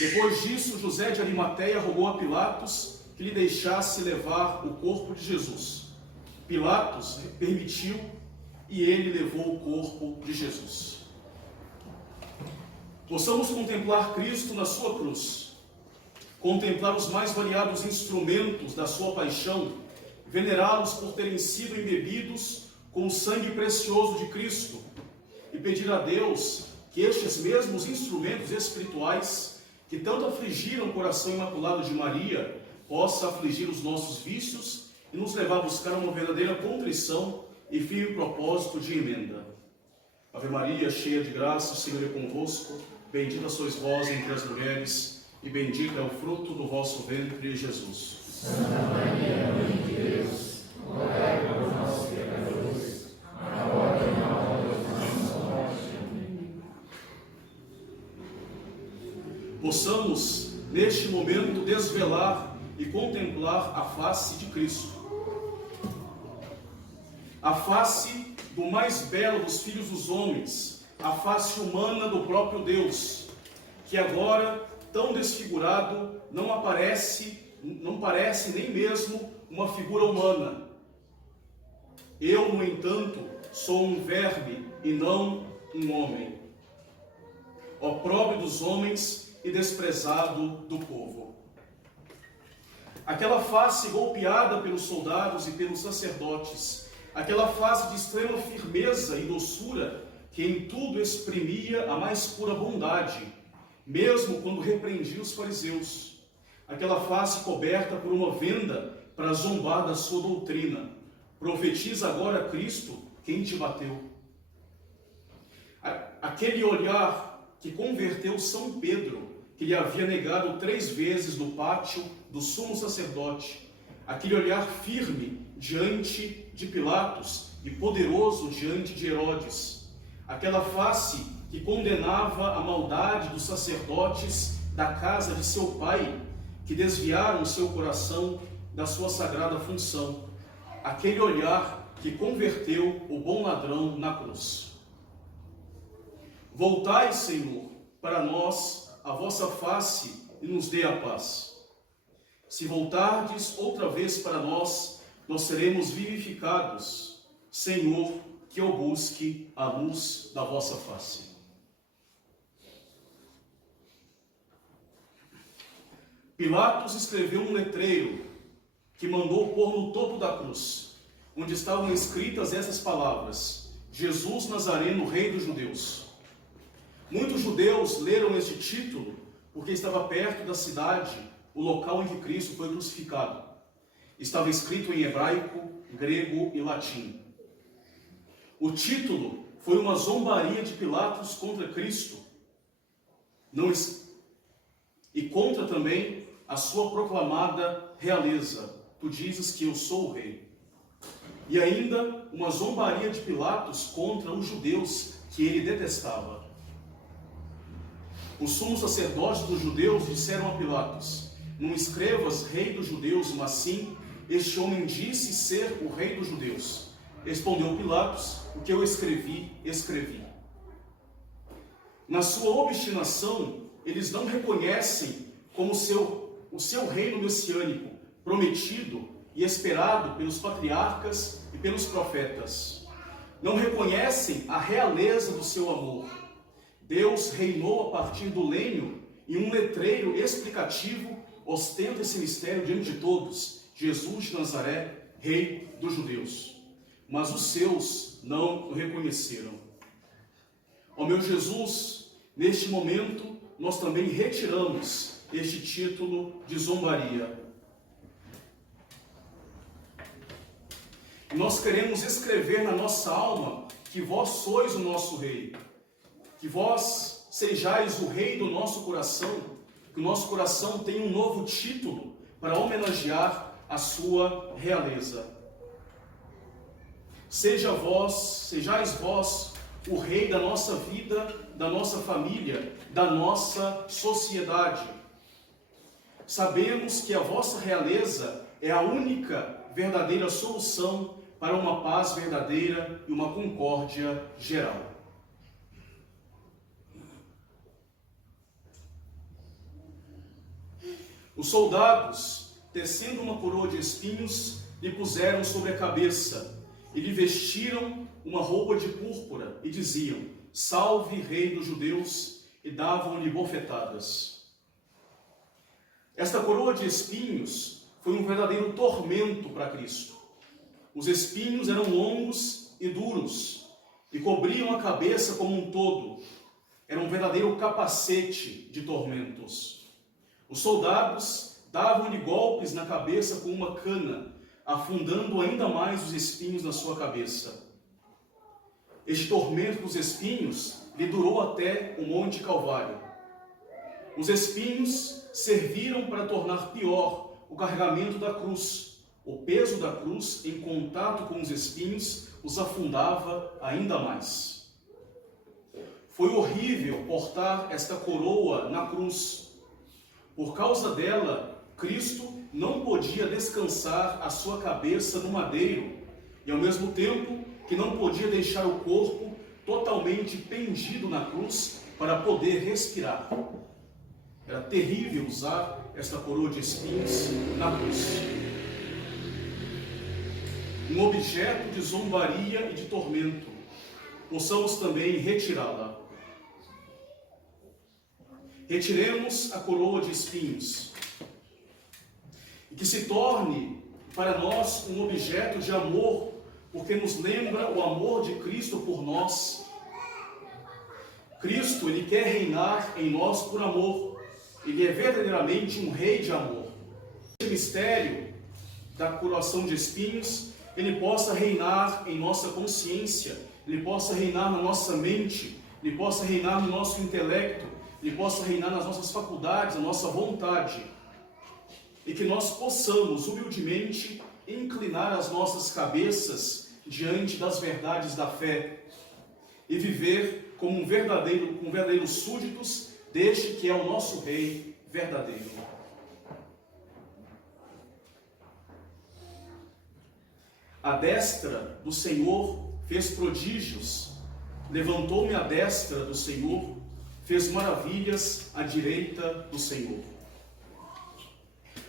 depois disso, José de Arimateia rogou a Pilatos que lhe deixasse levar o corpo de Jesus. Pilatos permitiu e ele levou o corpo de Jesus. Possamos contemplar Cristo na sua cruz, contemplar os mais variados instrumentos da sua paixão, venerá-los por terem sido embebidos com o sangue precioso de Cristo e pedir a Deus que estes mesmos instrumentos espirituais que tanto afligiram o coração imaculado de Maria possa afligir os nossos vícios e nos levar a buscar uma verdadeira contrição e firme propósito de emenda. Ave Maria, cheia de graça, o Senhor é convosco. Bendita sois vós entre as mulheres, e bendito é o fruto do vosso ventre, Jesus. Santa Maria, Mãe de Deus, rogai por nós, pecadores, agora e na hora de nossa morte. Amém. Possamos, neste momento, desvelar e contemplar a face de Cristo. A face do mais belo dos filhos dos homens, a face humana do próprio Deus, que agora, tão desfigurado, não parece nem mesmo uma figura humana. Eu, no entanto, sou um verme e não um homem. Opróbrio dos homens e desprezado do povo. Aquela face golpeada pelos soldados e pelos sacerdotes, aquela face de extrema firmeza e doçura que em tudo exprimia a mais pura bondade, mesmo quando repreendia os fariseus, aquela face coberta por uma venda para zombar da sua doutrina, profetiza agora Cristo quem te bateu. Aquele olhar que converteu São Pedro, que lhe havia negado 3 vezes no pátio do sumo sacerdote, aquele olhar firme diante de Pilatos e poderoso diante de Herodes, aquela face que condenava a maldade dos sacerdotes da casa de seu pai, que desviaram seu coração da sua sagrada função, aquele olhar que converteu o bom ladrão na cruz. Voltai, Senhor, para nós a vossa face e nos dê a paz. Se voltardes outra vez para nós, nós seremos vivificados. Senhor, que eu busque a luz da vossa face. Pilatos escreveu um letreiro que mandou pôr no topo da cruz, onde estavam escritas essas palavras: Jesus Nazareno, Rei dos Judeus. Muitos judeus leram este título porque estava perto da cidade, o local em que Cristo foi crucificado. Estava escrito em hebraico, grego e latim. O título foi uma zombaria de Pilatos contra Cristo e contra também a sua proclamada realeza. Tu dizes que eu sou o rei. E ainda uma zombaria de Pilatos contra os judeus que ele detestava. Os sumos sacerdotes dos judeus disseram a Pilatos: não escrevas rei dos judeus, mas sim, este homem disse ser o rei dos judeus. Respondeu Pilatos: o que eu escrevi, escrevi. Na sua obstinação, eles não reconhecem como o seu reino messiânico, prometido e esperado pelos patriarcas e pelos profetas. Não reconhecem a realeza do seu amor. Deus reinou a partir do lenho e um letreiro explicativo ostenta esse mistério diante de todos: Jesus de Nazaré, Rei dos Judeus. Mas os seus não o reconheceram. Ó meu Jesus, neste momento nós também retiramos este título de zombaria. Nós queremos escrever na nossa alma que vós sois o nosso Rei, que vós sejais o Rei do nosso coração, que o nosso coração tenha um novo título para homenagear a sua realeza. Sejais vós o Rei da nossa vida, da nossa família, da nossa sociedade. Sabemos que a vossa realeza é a única verdadeira solução para uma paz verdadeira e uma concórdia geral. Os soldados, tecendo uma coroa de espinhos, lhe puseram sobre a cabeça e lhe vestiram uma roupa de púrpura e diziam: Salve, Rei dos Judeus, e davam-lhe bofetadas. Esta coroa de espinhos foi um verdadeiro tormento para Cristo. Os espinhos eram longos e duros e cobriam a cabeça como um todo. Era um verdadeiro capacete de tormentos. Os soldados davam-lhe golpes na cabeça com uma cana, afundando ainda mais os espinhos na sua cabeça. Este tormento dos espinhos lhe durou até o Monte Calvário. Os espinhos serviram para tornar pior o carregamento da cruz. O peso da cruz, em contato com os espinhos, os afundava ainda mais. Foi horrível portar esta coroa na cruz. Por causa dela, Cristo não podia descansar a sua cabeça no madeiro, e ao mesmo tempo que não podia deixar o corpo totalmente pendido na cruz para poder respirar. Era terrível usar esta coroa de espinhos na cruz. Um objeto de zombaria e de tormento. Possamos também retirá-la. retiremos a coroa de espinhos e que se torne para nós um objeto de amor, porque nos lembra o amor de Cristo por nós. Cristo, Ele quer reinar em nós por amor. Ele é verdadeiramente um rei de amor. Esse mistério da coroação de espinhos, Ele possa reinar em nossa consciência, Ele possa reinar na nossa mente, Ele possa reinar no nosso intelecto, Ele possa reinar nas nossas faculdades, na nossa vontade. E que nós possamos humildemente inclinar as nossas cabeças diante das verdades da fé e viver como verdadeiros súditos deste que é o nosso Rei verdadeiro. A destra do Senhor fez prodígios, levantou-me a destra do Senhor, fez maravilhas à direita do Senhor.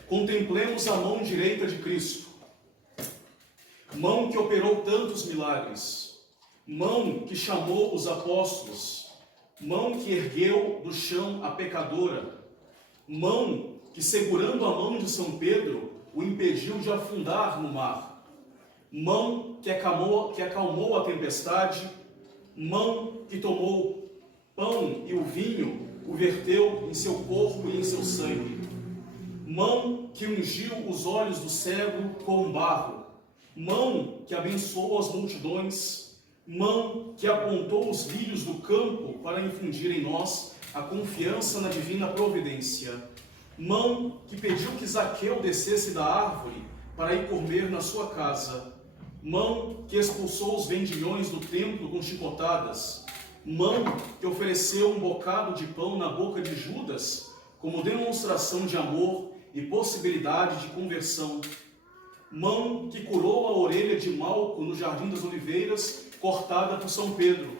Contemplemos a mão direita de Cristo, mão que operou tantos milagres, mão que chamou os apóstolos, mão que ergueu do chão a pecadora, mão que, segurando a mão de São Pedro, o impediu de afundar no mar, mão que acalmou a tempestade, mão que tomou pão e o vinho, o verteu em seu corpo e em seu sangue, mão que ungiu os olhos do cego com barro, mão que abençoou as multidões, mão que apontou os lírios do campo para infundir em nós a confiança na divina providência, mão que pediu que Zaqueu descesse da árvore para ir comer na sua casa, mão que expulsou os vendilhões do templo com chicotadas, mão que ofereceu um bocado de pão na boca de Judas como demonstração de amor e possibilidade de conversão, mão que curou a orelha de Malco no Jardim das Oliveiras, cortada por São Pedro,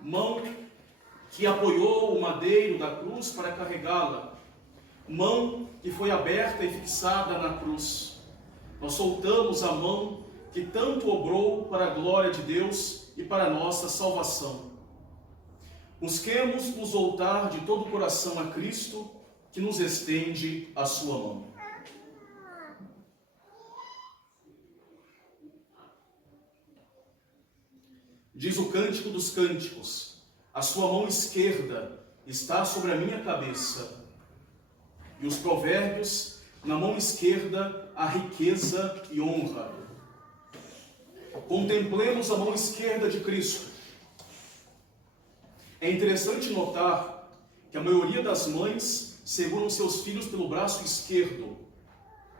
mão que apoiou o madeiro da cruz para carregá-la, mão que foi aberta e fixada na cruz. Nós soltamos a mão que tanto obrou para a glória de Deus e para a nossa salvação. Busquemos nos voltar de todo o coração a Cristo, que nos estende a sua mão. Diz o Cântico dos Cânticos: a sua mão esquerda está sobre a minha cabeça. E os Provérbios: na mão esquerda a riqueza e honra. Contemplemos a mão esquerda de Cristo. É interessante notar que a maioria das mães seguram seus filhos pelo braço esquerdo,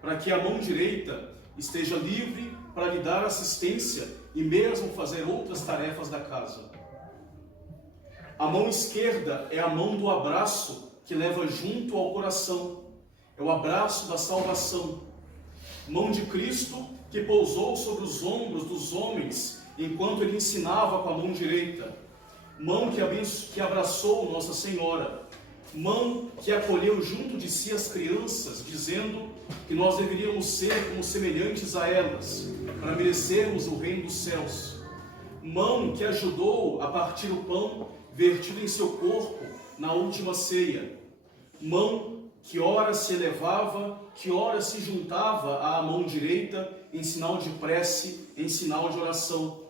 para que a mão direita esteja livre para lhe dar assistência e mesmo fazer outras tarefas da casa. A mão esquerda é a mão do abraço que leva junto ao coração, é o abraço da salvação. Mão de Cristo que pousou sobre os ombros dos homens enquanto ele ensinava com a mão direita. Mão que abraçou Nossa Senhora. Mão que acolheu junto de si as crianças, dizendo que nós deveríamos ser como semelhantes a elas, para merecermos o reino dos céus. Mão que ajudou a partir o pão vertido em seu corpo na última ceia. Mão que ora se elevava, que ora se juntava à mão direita em sinal de prece, em sinal de oração.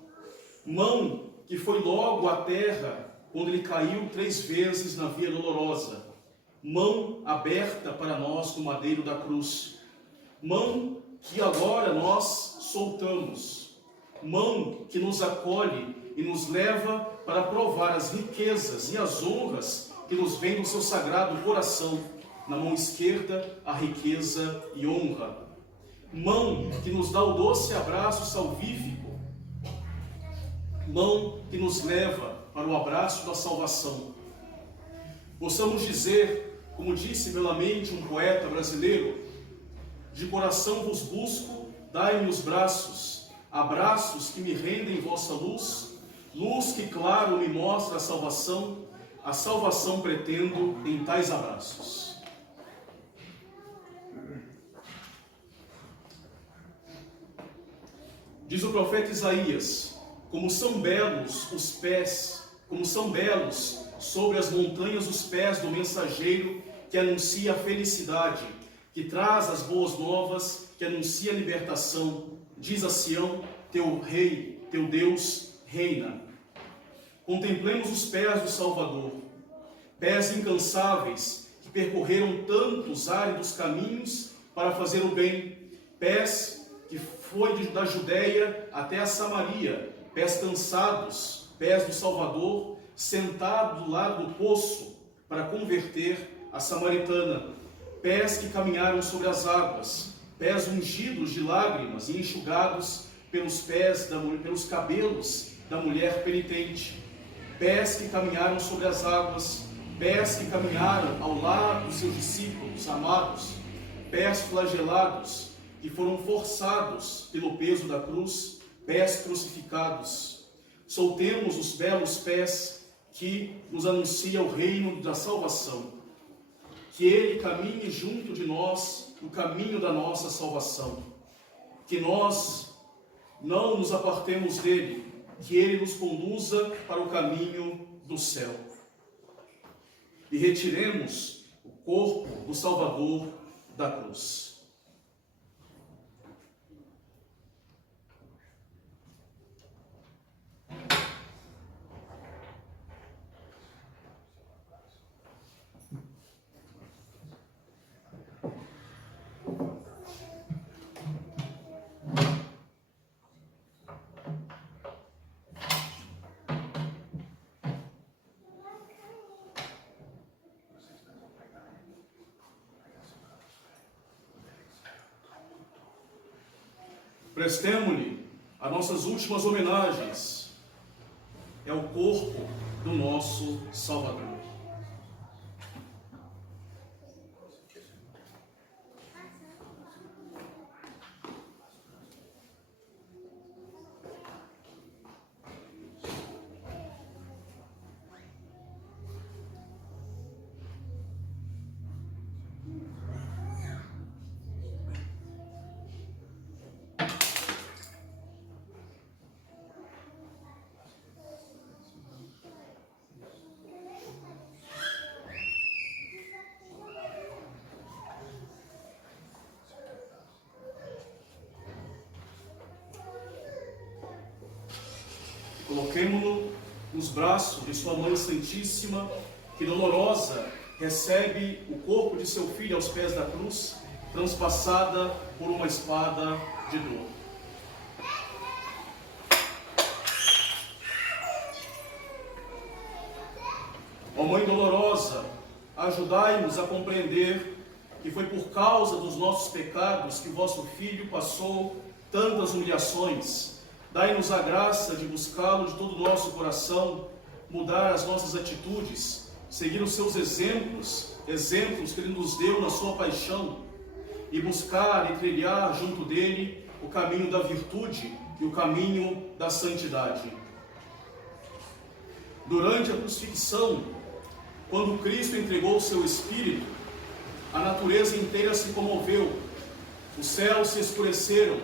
Mão que foi logo à terra quando ele caiu 3 vezes na via dolorosa, mão aberta para nós no madeiro da cruz, mão que agora nós soltamos, mão que nos acolhe e nos leva para provar as riquezas e as honras que nos vêm do seu sagrado coração. Na mão esquerda a riqueza e honra, mão que nos dá o doce abraço salvífico, mão que nos leva para o abraço da salvação. Possamos dizer, como disse belamente um poeta brasileiro: de coração vos busco, dai-me os braços, abraços que me rendem vossa luz, luz que claro me mostra a salvação pretendo em tais abraços. Diz o profeta Isaías: como são belos os pés, como são belos sobre as montanhas os pés do mensageiro que anuncia a felicidade, que traz as boas novas, que anuncia a libertação. Diz a Sião: teu rei, teu Deus, reina. Contemplemos os pés do Salvador, pés incansáveis que percorreram tantos áridos caminhos para fazer o bem, pés que foi da Judéia até a Samaria, pés cansados, pés do Salvador, sentado do lado do poço para converter a samaritana, pés que caminharam sobre as águas, pés ungidos de lágrimas e enxugados pelos pelos cabelos da mulher penitente, pés que caminharam sobre as águas, pés que caminharam ao lado dos seus discípulos amados, pés flagelados que foram forçados pelo peso da cruz, pés crucificados. Soltemos os belos pés que nos anuncia o reino da salvação. Que Ele caminhe junto de nós no caminho da nossa salvação. Que nós não nos apartemos dele, que Ele nos conduza para o caminho do céu. E retiremos o corpo do Salvador da cruz. Prestemo-lhe as nossas últimas homenagens. É o corpo do nosso Salvador. Coloquemo-lo nos braços de sua Mãe Santíssima, que dolorosa recebe o corpo de seu Filho aos pés da cruz, transpassada por uma espada de dor. Ó Mãe dolorosa, ajudai-nos a compreender que foi por causa dos nossos pecados que o vosso Filho passou tantas humilhações. Dai-nos a graça de buscá-lo de todo o nosso coração, mudar as nossas atitudes, seguir os seus exemplos que ele nos deu na sua paixão, e buscar e trilhar junto dele o caminho da virtude e o caminho da santidade. Durante a crucifixão, quando Cristo entregou o seu Espírito, a natureza inteira se comoveu, os céus se escureceram,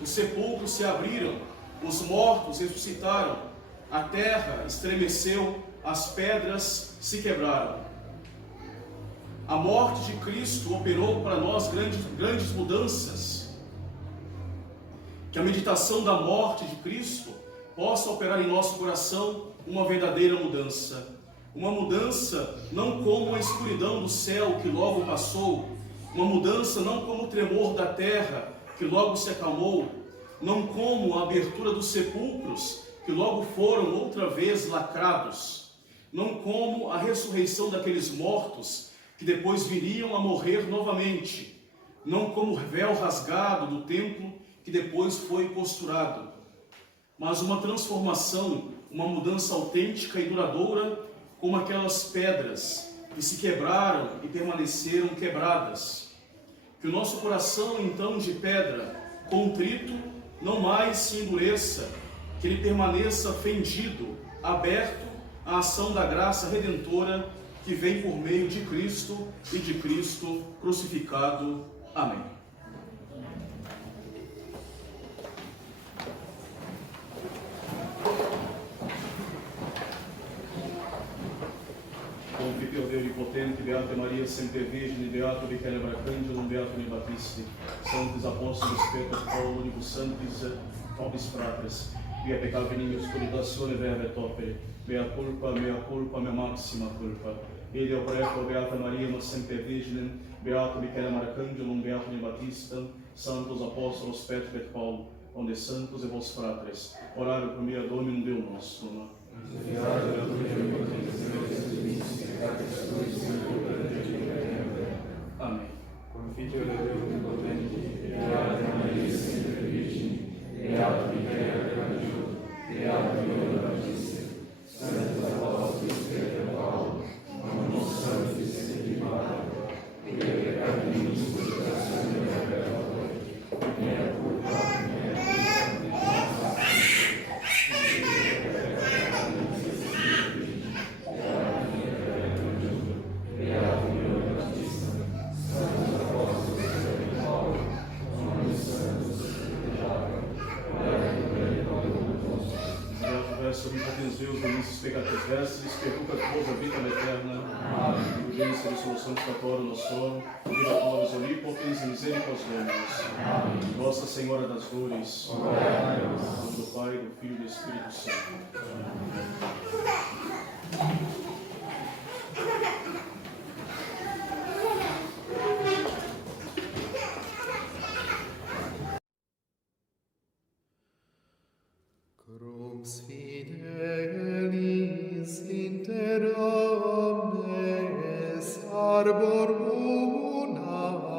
os sepulcros se abriram, os mortos ressuscitaram, a terra estremeceu, as pedras se quebraram. A morte de Cristo operou para nós grandes mudanças. Que a meditação da morte de Cristo possa operar em nosso coração uma verdadeira mudança. Uma mudança não como a escuridão do céu que logo passou, uma mudança não como o tremor da terra que logo se acalmou, não como a abertura dos sepulcros, que logo foram outra vez lacrados, não como a ressurreição daqueles mortos, que depois viriam a morrer novamente, não como o véu rasgado do templo, que depois foi costurado, mas uma transformação, uma mudança autêntica e duradoura, como aquelas pedras que se quebraram e permaneceram quebradas. Que o nosso coração, então, de pedra, contrito, não mais se endureça, que ele permaneça fendido, aberto à ação da graça redentora que vem por meio de Cristo e de Cristo crucificado. Amém. Ave Maria, sempre Virgine, Beato Vichelem Arcangelo, Beato me Battisti, Sanctis Apóstolos, Peter, Paulo, Unibus Sanctis, Opis Fratres, via peccavi venimus spirituazione verbe et opere, mea culpa, mea maxima culpa. Ele o preco, Beata Maria, ma sempre Virgine, Beato Vichelem Arcangelo, Beato me Battista, Santos Apóstolos, Peter et Paulo, onde santos e vos fratres, orare pro mia Dominum Deum nostrum. Amém. Confitio de Deus omnipotente, Beata Maria, sempre Virgine, Beato Vichelem Arcangelo, Beato me Battista, Santos Apóstolos, Peter e Paulo, Dominus Sanctis et Divina, e peccavi menimus purificazione verbe mea culpa, Deus, benicis peccatis vestris, perducat vos a vita eterna. Amém. Urgência e resolução expiatória nosso, viva todos olípofes e misericórdia Deus. Amém. Nossa Senhora das Dores, em nome do Pai, do Filho e do Espírito Santo. Crux fidelis inter omnes arbor una